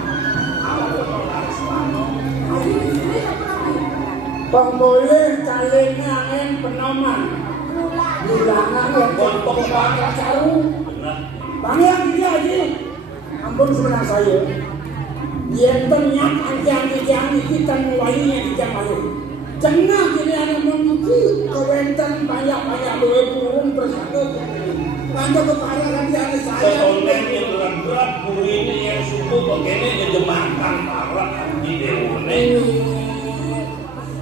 Ini Pemboleh calingnya angin penoman. lulane. Ulangan yang Untuk banyak caru. benar Banyak dia aja. Ampun sebelah saya. Yang ternyat anjang-anjang kita mulainya di jam malu. Jangan kini ada memiliki kewentan banyak-banyak boleh burung bersatu. Anda kepada rakyat saya. sekolah yang berat ini yang suku begini dijemakan para di dewane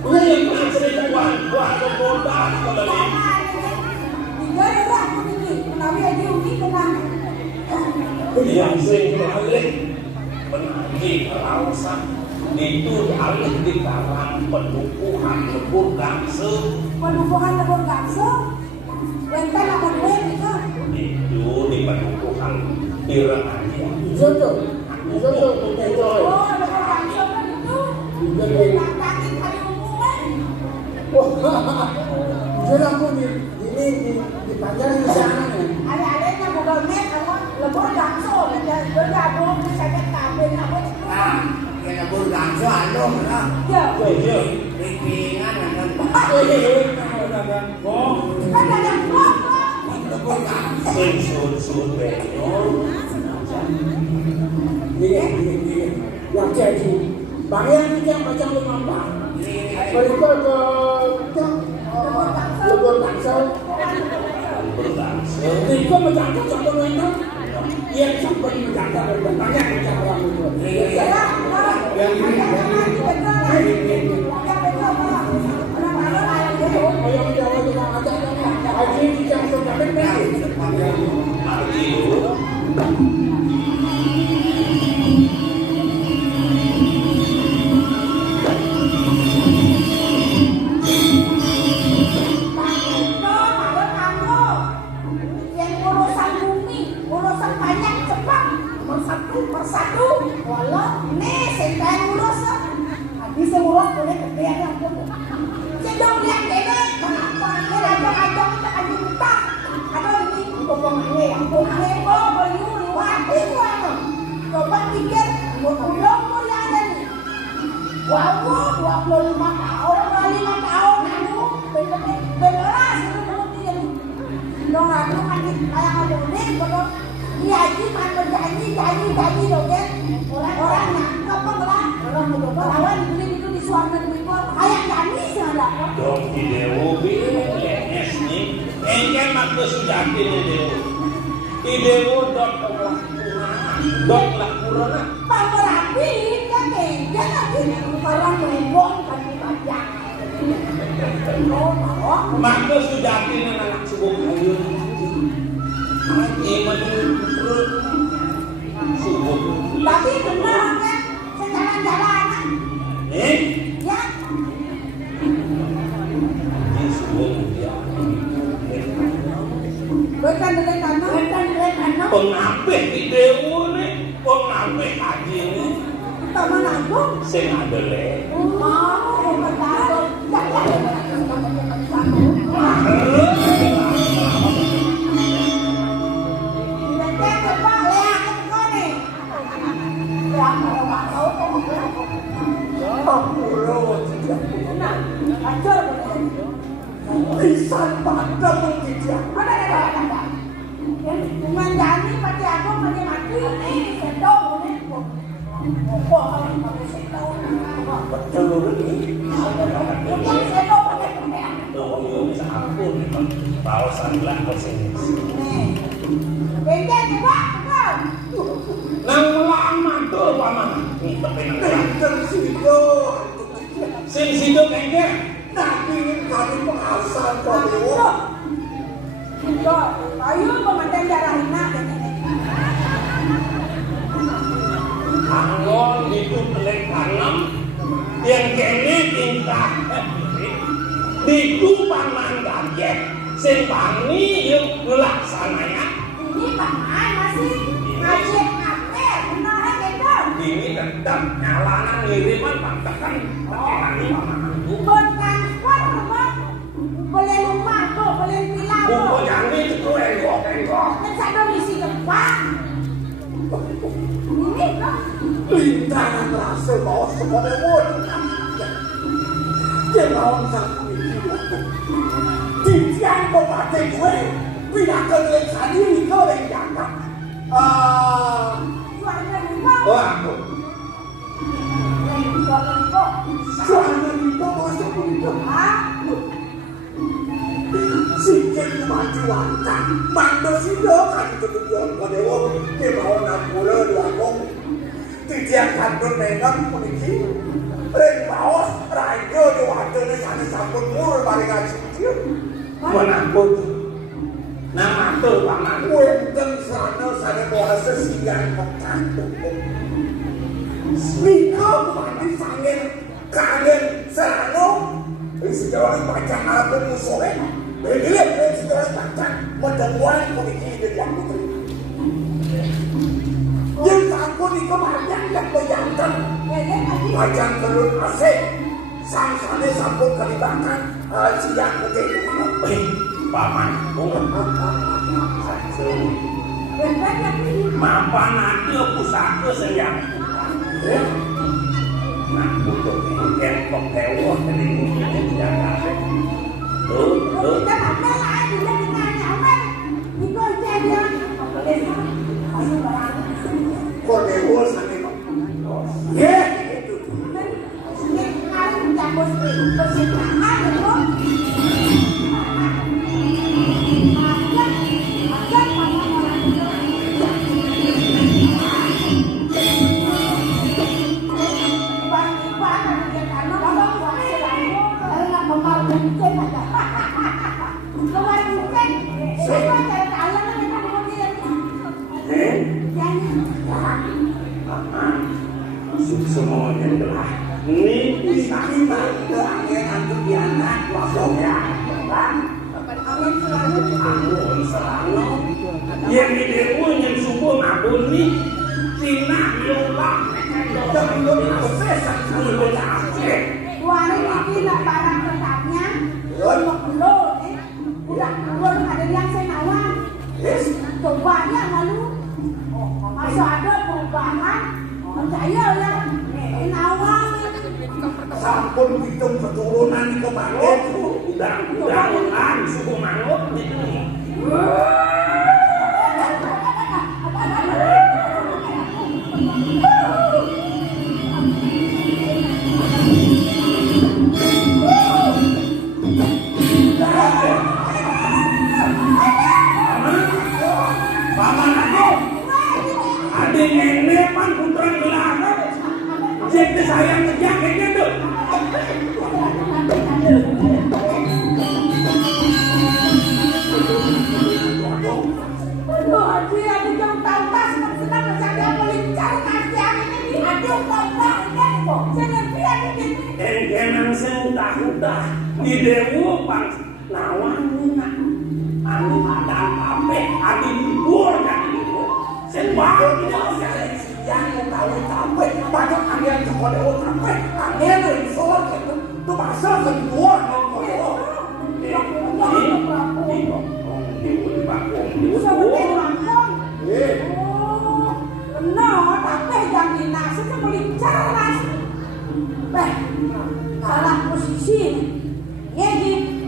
yang masih kuat kemudahan kalau ini Tiga orang ini menawi aja uji tenang. yang sing balik menangi kawasan itu alih di karang penumpuhan lebur gangsa Penumpukan lebur gangsa. Wenten apa duit itu? itu di penumpukan tirang aja Jodoh. Jodoh. Oh, lebur gangsa kan itu. Tangkangin kali hubungan. Wah, sudah aku di panjang di sana nih. Ada-adanya Google Map apa lebur gangsa dan bergabung misalnya kabin apa itu. Nah, kita bergang soalnya lah. Ya, iya Pimpingan dan kan ada sing suut-suut benyo. Ini. Yang jadi. Bayar yang macam lemah. Balik ke Lebur Tangsel. Berlangsung. Riko menjangkau sampai mana? Yang sampai menjangkau bertanya macam orang itu. Yang ini. Yang Jawa juga ada. Haji yang sudah persatu walau nih sentai ngurus bisa ngurus boleh kebiasaan aku sedang lihat dede kenapa dia ajak-ajak kita aja minta ada ini untuk pengawe aku hebo bayu liwati gua coba pikir umur yang ada nih wow 25 tahun 25 tahun aku beneran sebelum dia nih dong aku makin kayak ada nih betul dia aja main berjanji dong kan orang nangkep lah orang mencoba lawan dibeli itu di suaranya demi gua kayak Dani sih ada Dong di Dewo BNS nih. Engke maksud sudah di Dewo. Di Dewo dot lakuran. pamerapi kan kayaknya lagi orang ribon kan dibaca Maksud sudah di anak subuh ayu. Ini menurut subuh. tapi benar kan sejalan-jalanan ya Ini subuh ya. bukan dari kanan Pengapih di Dewo nih. Pengapih haji nih. taman agung Sing adele. betul Lisan pada menggigit. Dengan Dani mati aku mati nih sedong nih kok pakai sedong Betul ini. yang sedong pakai kemean Oh, ini ampun. Pausan lah kesini. nih beda coba Nang lama tuh paman. Nih tapi nang. Dan sido. Sing sido engke. Nabi kami pengasal kau. ayo pemandan darah hina Angon itu pelek tanam yang kene tingkah itu paman gajah sing pani yang melaksananya ini paman masih ngajak ngapel benar gitu ini tetap nyalanan ngiriman pantakan pakai paman aku bukan kuat boleh rumah tuh boleh villa buku tuh jangan itu enggok kan saya misi depan ini kan Lintangan rasa bawa semua demon. Dia mau sang itu. Tiang kau mati gue. Bila kalian sendiri kau yang jangan. suaranya rumah oh aku Suara itu masuk itu. Sikit maju lancar. Mando sido kan ketujuan kau dewa. Dia mau nampura dua kong. Tiang kandung nengang puniki. Ren bawas rajo di waktu ini sana sampun mur balik aja kecil. menakut nama tuh paman Wenten sana bahasa siang mengkantung. Nika mandi sangen kangen serano. Sejarah baca apa musuhnya. Beliau sejarah baca menemuan puniki dari yang putri. Yang takut di kemarin yang bayangkan. Wajan belum asik. Sang sana sambung kelibakan siang begitu. paman mapan ada pusaka sayang nah butuh kempok tewo ini jangan tuh kita pakai lah, kita ditanya apa? Itu jadi luar mungkin. Siapa cara kalian yang kita kemudian? Yang semuanya adalah ini bisa kita angin untuk dianak langsung ya angin selalu angin selalu yang di dewa yang subuh ngabun nih Cina yolah sebelum proses sebelum akhir Wari ini nak barang tetapnya belum udah belum ada yang saya nawar cobanya lalu masa ada perubahan percaya ya nawar Sampun hitung keturunan di kemarin udang subuh mangut gitu Paman aku adik nenek pan putra belakang jadi sayang ngejak kayak gitu aduh aku jauh tahu tas maksudnya mencari yang paling cari kasihan ini aduh tahu ini kok jangan biar ini engkenan sentah-entah di dewa pan nawangnya anu ada apa adi libur kan itu sembah yang tahu sampai banyak angin sekolah sampai angin dari soal itu tuh masa kedua seperti langsung benar tapi yang dinasi itu paling caras salah posisi ya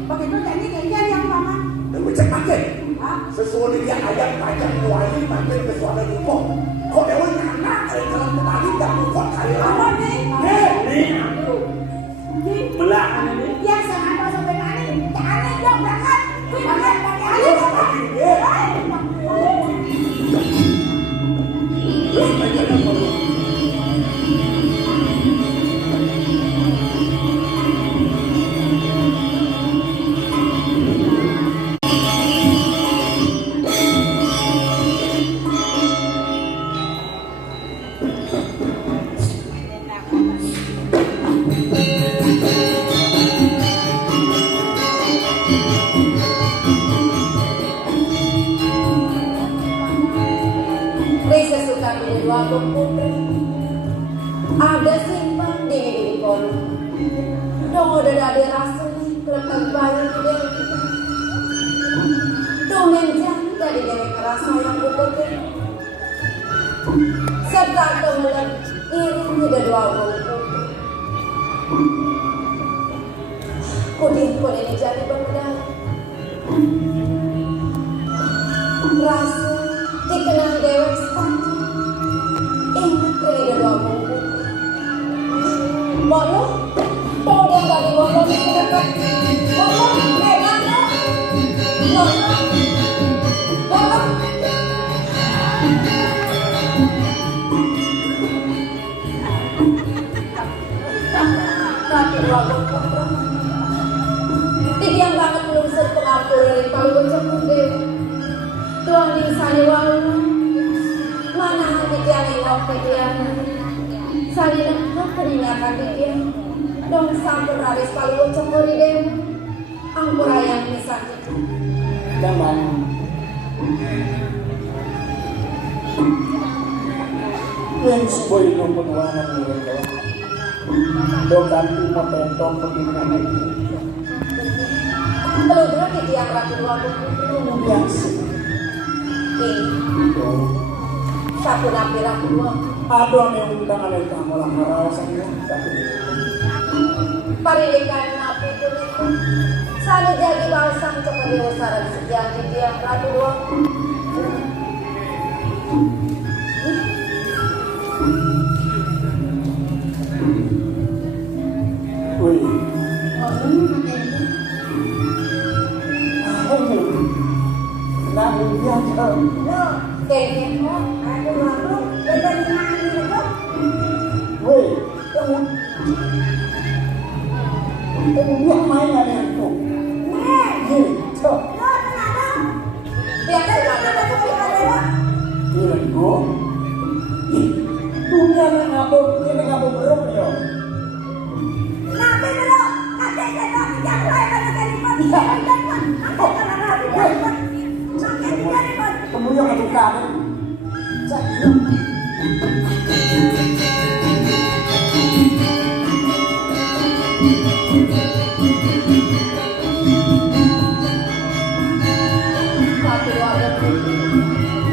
begitu jadi kayaknya yang mama cek pakai sesuatu yang ayam pajak wajib pakai sesuatu itu kok dewa anak kalau kembali tak buat kaya apa nih ini belakang ini yang sangat sampai nani jangan dong berangkat pakai ada simpan di pon dong udah ada rasa letak bayang di dia dong menjang dari dia kerasa yang bukutin serta kemudian iring tidak dua buku kudin pun ini jadi pemuda rasa dikenal dewek sepatu ingat kali dua buku Bolo, bolo dari bolo di dekat. Bolo, pegang no. Bolo. Tapi bolo. Tidiang banget belum sepengapur dari palu bercokok deh. Tuang di saliwal. Mana hati tiang ingok tiang. Salina peringatan dia dong sampur raris kalau cokori deh angkur ayam pisah Daman yang sebuah itu penuanan mereka dong ganti motentong pembinaan itu kalau dulu di tiang ratu waktu biasa satu napi ratu ada yang undangan dari kamu lah rasanya tapi parilekan napi itu sana jadi balsam coba diusahakan sejak di tiang ratu wih namun dia kayaknya aku lalu benar nani itu wih kemudian main ada yang tuh gitu Raden.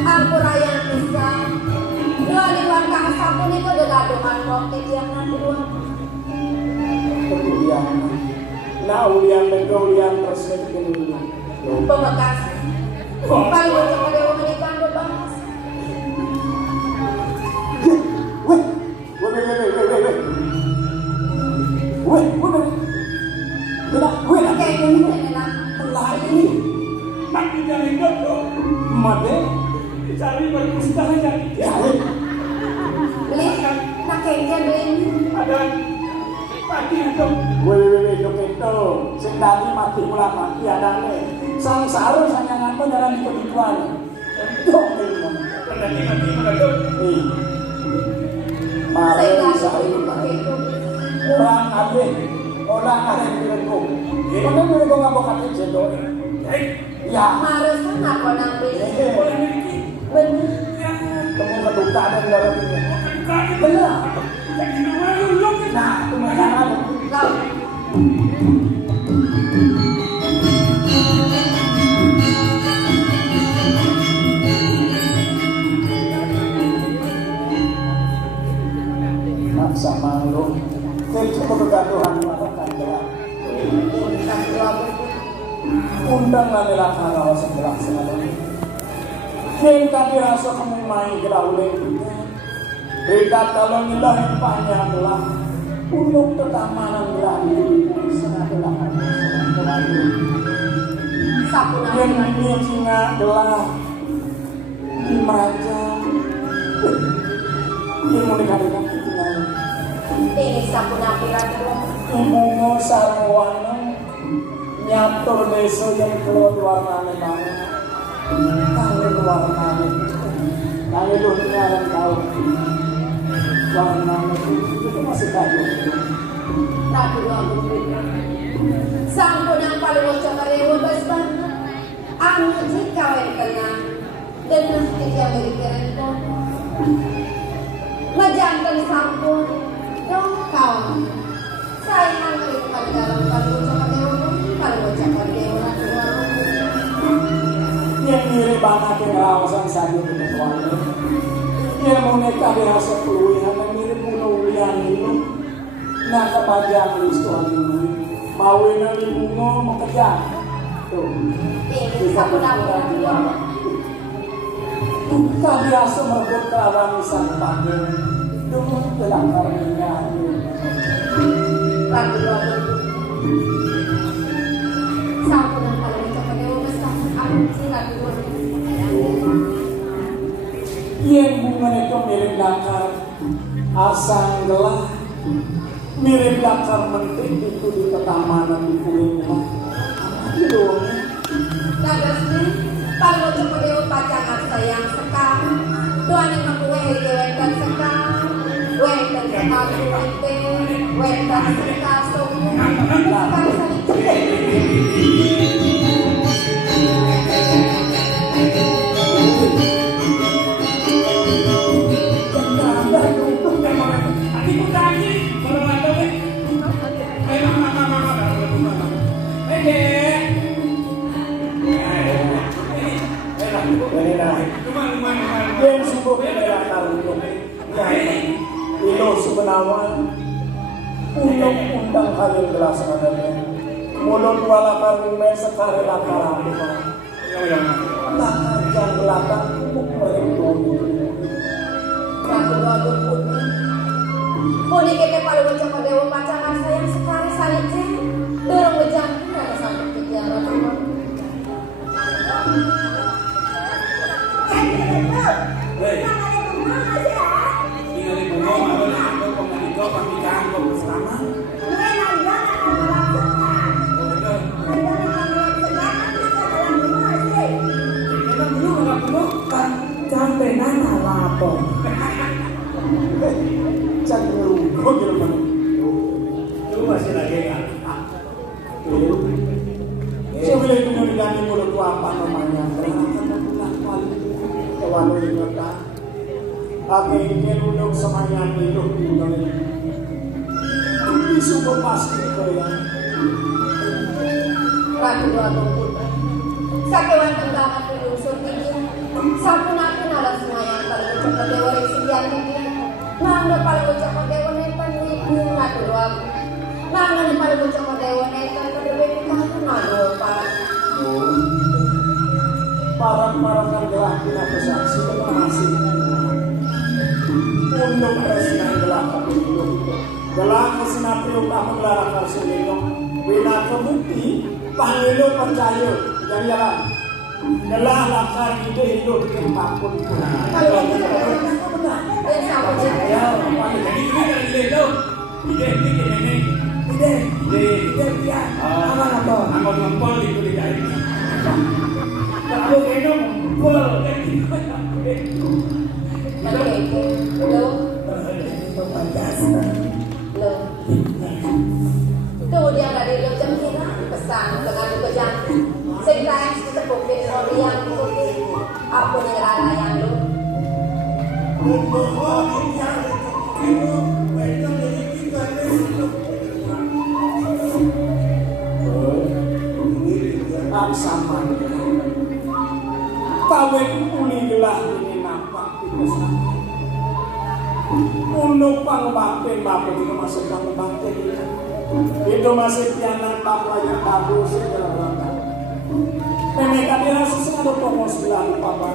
Aku raya bisa. Dua liwan kang sabun itu degadungan kopi jangan dua. Kemudian, nah ulian dan keulian terus dulu. Pemekas. Paling banyak pada orang ini pandu bahas. Kayak gini enak. Lagi Mati dari dokter. mate Cari berpustaka jadi. Beli, nak kengken beli. Ada pagi itu. Weh dok itu sendiri mati pula mati ada sang saru sanyangan pun dalam kehidupan dok itu Tadi mati itu. mari Saya nggak saya tahu pakai itu. orang ada di rekong mana di rekong apa kata jendol ya Marus kan apa nang beli? Boleh miliki. Bener. kamu keduka dan dalam ini Kaki benar Jadi malu lu. nah itu makanan Kau. maksa malu itu kegaduhan melakukan gerak undang adalah kalau sebelah sana yang tadi rasa kamu main gerak oleh berita kalau ngilahin panjang gelah untuk ketamanan gelah itu sangat gelah Sapu yang nang. ini singa gelah di meraja yang mau dikatakan tinggal Ini sapu nang kira-kira. ibu sarwana nyatur desa yang keluar warnanya banget kangen warnanya kangen dunia yang tahu warnanya itu masih kayu Tapi dua berbeda. Sampun yang paling wajah karyawan bas banget. Anu jika yang tenang dan nanti yang berikiran pun. Ngejantan sampun dong kawan. Saya nangkep pada dalam paling wajah karyawan paling wajah karyawan yang mirip banget yang rawasan saja dengan wanita yang mau neka dirasa peluihan yang mirip ulian itu nah kepajang listuan ini mawin yang bunga mau kejar tuh Ini sapu nang kira-kira. Bukan biasa merebut kelawan nisan panggil dulu kelakar minyak Tapi dua berbeda. Sampun yang paling wajah karyawan bas banget. Aku singkat dua. yang bunga itu mirip dakar asang gelah mirip dakar mentik itu di ketamanan di kulitnya itu Nagasnya, paling wajah karyawan pacangan sayang sekali. Doa yang aku wewentan sekali. Wewentan sekali wete, wewentan sekali semua. Sekali saling Hati ku tadi. Kalau ada deh. Mama. yang sibuk daerah Taruntung itu sebenarnya untuk undang kalian gelas adanya mulut wala karime sekali lakar nah ajang belakang untuk merindungi Ratu dua berbeda. Boleh kita paling wajah karyawan pacangan sayang sekali saling cek. Dorong wajah ada sampai kejar. Tinggal di bunga, apa nak komunikasi, pamikiran, bersama. Sampai nana lapor. cenderung gitu kan Itu masih lagi kan? saya bilang itu dengan mulut apa namanya wano ingata. Ake ingin unong samayan hidup ini. Hindi suko pasti kaya. Ratu Agung Putra, sa kewan tenggaman pelusur tinggi, sampun aku nalar semayang paling ucap dewa residian tinggi. Nangga paling ucap dewa netan ibu Ratu Agung. Nangga paling ucap dewa netan berbeda kamu nado para. Parang-parang ang gelah pinapasaksi masih untuk presiden gelah kapitulo itu. Gelah kesinapi utama gelah karselino. Bila kebukti Pangilo percaya dan jalan. Gelah lakar itu hidup di kampung itu. Kalau kita benar, dan sahabat Ya, jadi ini itu. Ide dia. Aman apa? Angkot ngempol itu dicari. Kalau kena ngumpul. lo, kemudian dari lo jam kira pesan dengan kejam, sehingga tepuk di yang putih, apa yang yang lo. Sama kawin uli gelah ini nampak bisa untuk pangbatin bapak itu masih pangbatin itu masih pianan bapak yang bagus segala rata mereka dirasa sengaja promos bilang bapak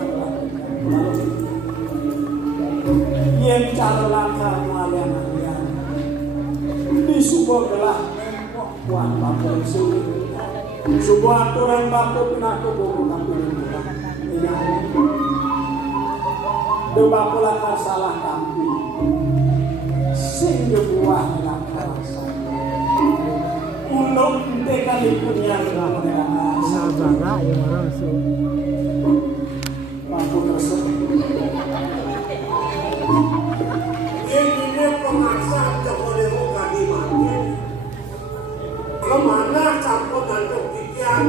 yang cara langkah malian di sebuah gelah kuat bapak itu sebuah aturan baku pinaku buku tapi do baku lakar salah kampi sing buah lakar untuk tekan punya lakar Sabara yang orang sih. baku tersebut Ini pengasah Jokodewo Kadimani kemana campur dan kepikiran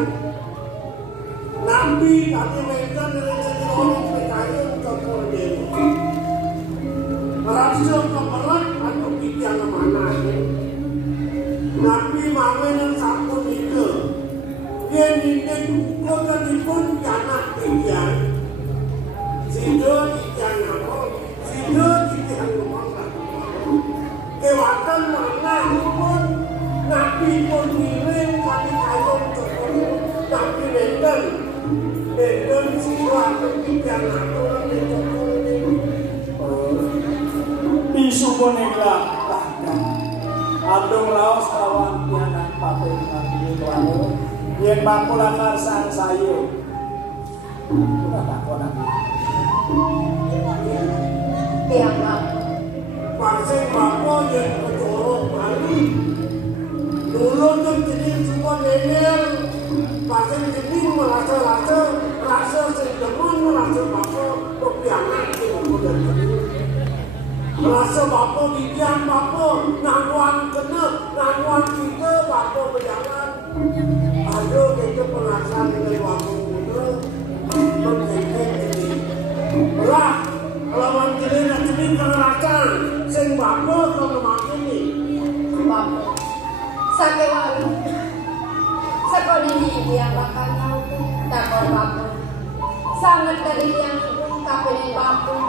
Nabi kami mereka dari orang percaya Jokodewo rasa keberat atau pikiran kemana Nabi mawenan sampun itu dia nindek kota dipun janak pikiran sido pikiran apa sido pikiran kemana kewatan mana pun Nabi pun miring kami ayam Jokodewo Nabi nenden sido atau pikiran atau isu boneka bahkan adung laos kawan pianan papen nabi lalu yang baku lakar sang sayo kita tak konak Tiang bang, pasang bako yang kecorok balik dulu tuh jadi semua nenek pasang jadi merasa rasa sedeman merasa bako kepiangan rasa bako bibian bako nangguan kena nangguan kita bako berjalan ayo kita perasaan dengan bako kita berkaitan ini belah lawan kini nak kini keranakan sing bako kalau makin ni bapak, sakit walu, sekolah ini dia bakal tahu takor bapak, sangat tadi yang kapelin bapak,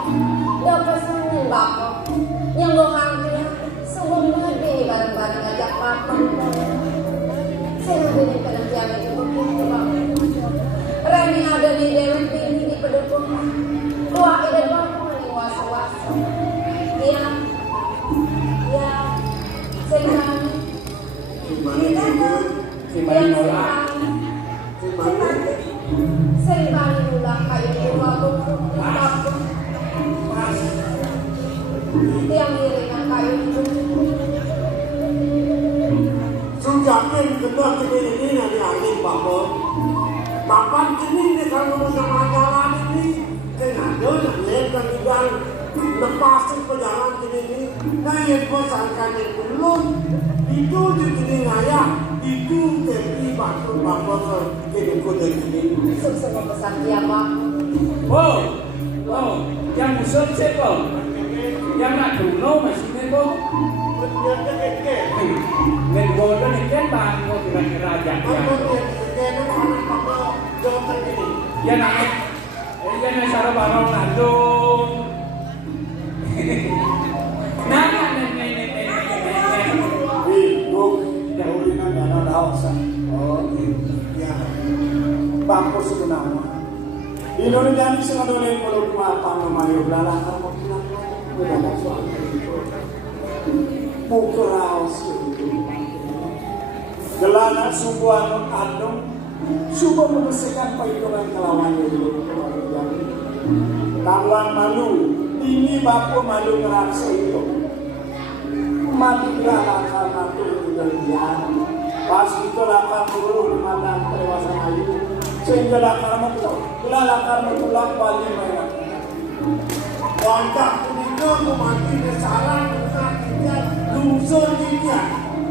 dapat seneng bapak, yang gohang dia, semua lebih bareng-bareng ajak bapak, saya beri penantian itu begitu bapak, Rani ada di Dewan Tinggi di Pedukung, tua ide bapak was-was, dia senang. Simpan nolak Sering ulang kayak bagus. Tiang iringan kayu itu. Sujakin kena kini nanti angin bapak bapak kini ni kalau sama jalan ini kenapa nak lepas juga lepas perjalanan kini nah yang pasangkan yang belum itu jadi ngaya itu jadi batu bapak ke kini kode kini Sukses pesan dia bang. Oh, Oh, yang musuh siapa? Yang nak duno masih nego. Nego tu ni kan bang, kau kira-kira aja. Ya nak, ya nak sarap barang nandung. Nah, Bangko sebenarnya. Indonesia ini sengaja kalau mapan memayu belakang kamu bilang udah suami itu. Pukeraus itu. Gelana subuhan adem, subuh membersihkan perhitungan kelawan itu. Kawan malu, ini bapu malu ngerasa itu. Mati gelana karena itu kejadian. Pas itu lakar dulu memandang kerewasan ayu. Sehingga lakar mutlak, lakar mutlak wali merah. Wangkak itu mati kesalahan kita lungsur kita.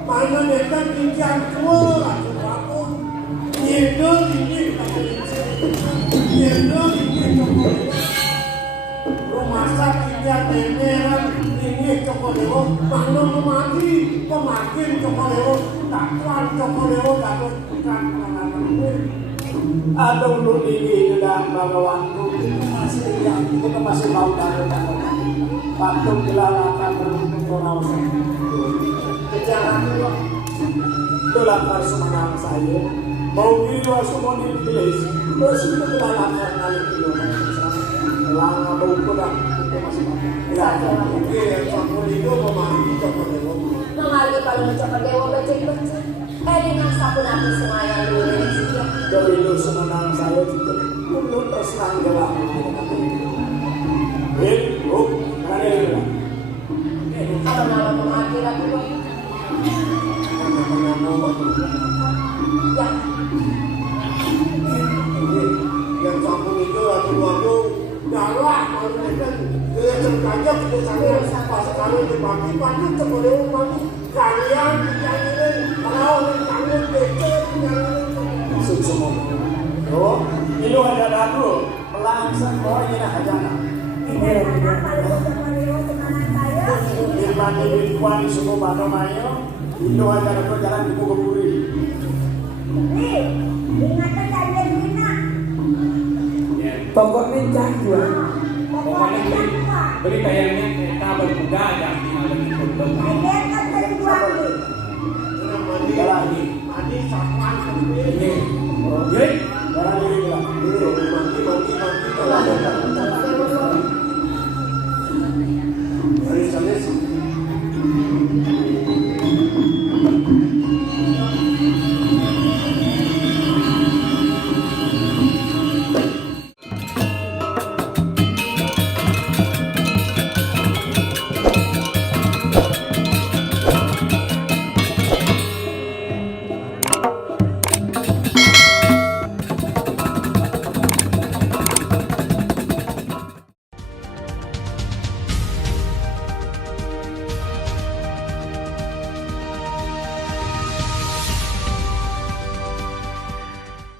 Mana mereka kita tua aku. Nyendo ini rumah sakit kita temeran ini cokoleo. Mana mati pemakin cokoleo. Takwan cokoleo dapat bukan pengalaman. Ada untuk ini dalam bagawanku itu masih mau dalam waktu gelalakan berkurang kejaran itu lakar semangat saya mau video semua ditulis terus itu gelalakan kali itu lama bau kurang itu masih gelalakan Campur itu memahami cokoleo. Mengali kalau mencoba dewa becek-becek. Dengan sapu nabi semayang dulu dari sini. dari itu semangat saya juga perlu terserang gelalakan Kalau nama pemati lagi kok. Ya. Yang campur itu waktu darah mereka sengaja kita pas sekali dibagi-bagi cokoleo bagi kalian yang ini kalau kalian becek yang ini masuk semua. Oh, itu ada dadu melangsang oh ini dah hajana. Di mana di kuan suku Bano Mayo, itu ada dadu jalan di Bogopuri. Pokoknya jago. pokoknya beri kayaknya kita berkuda ada di malam itu. Lagi. Adi sapan Ini, jadi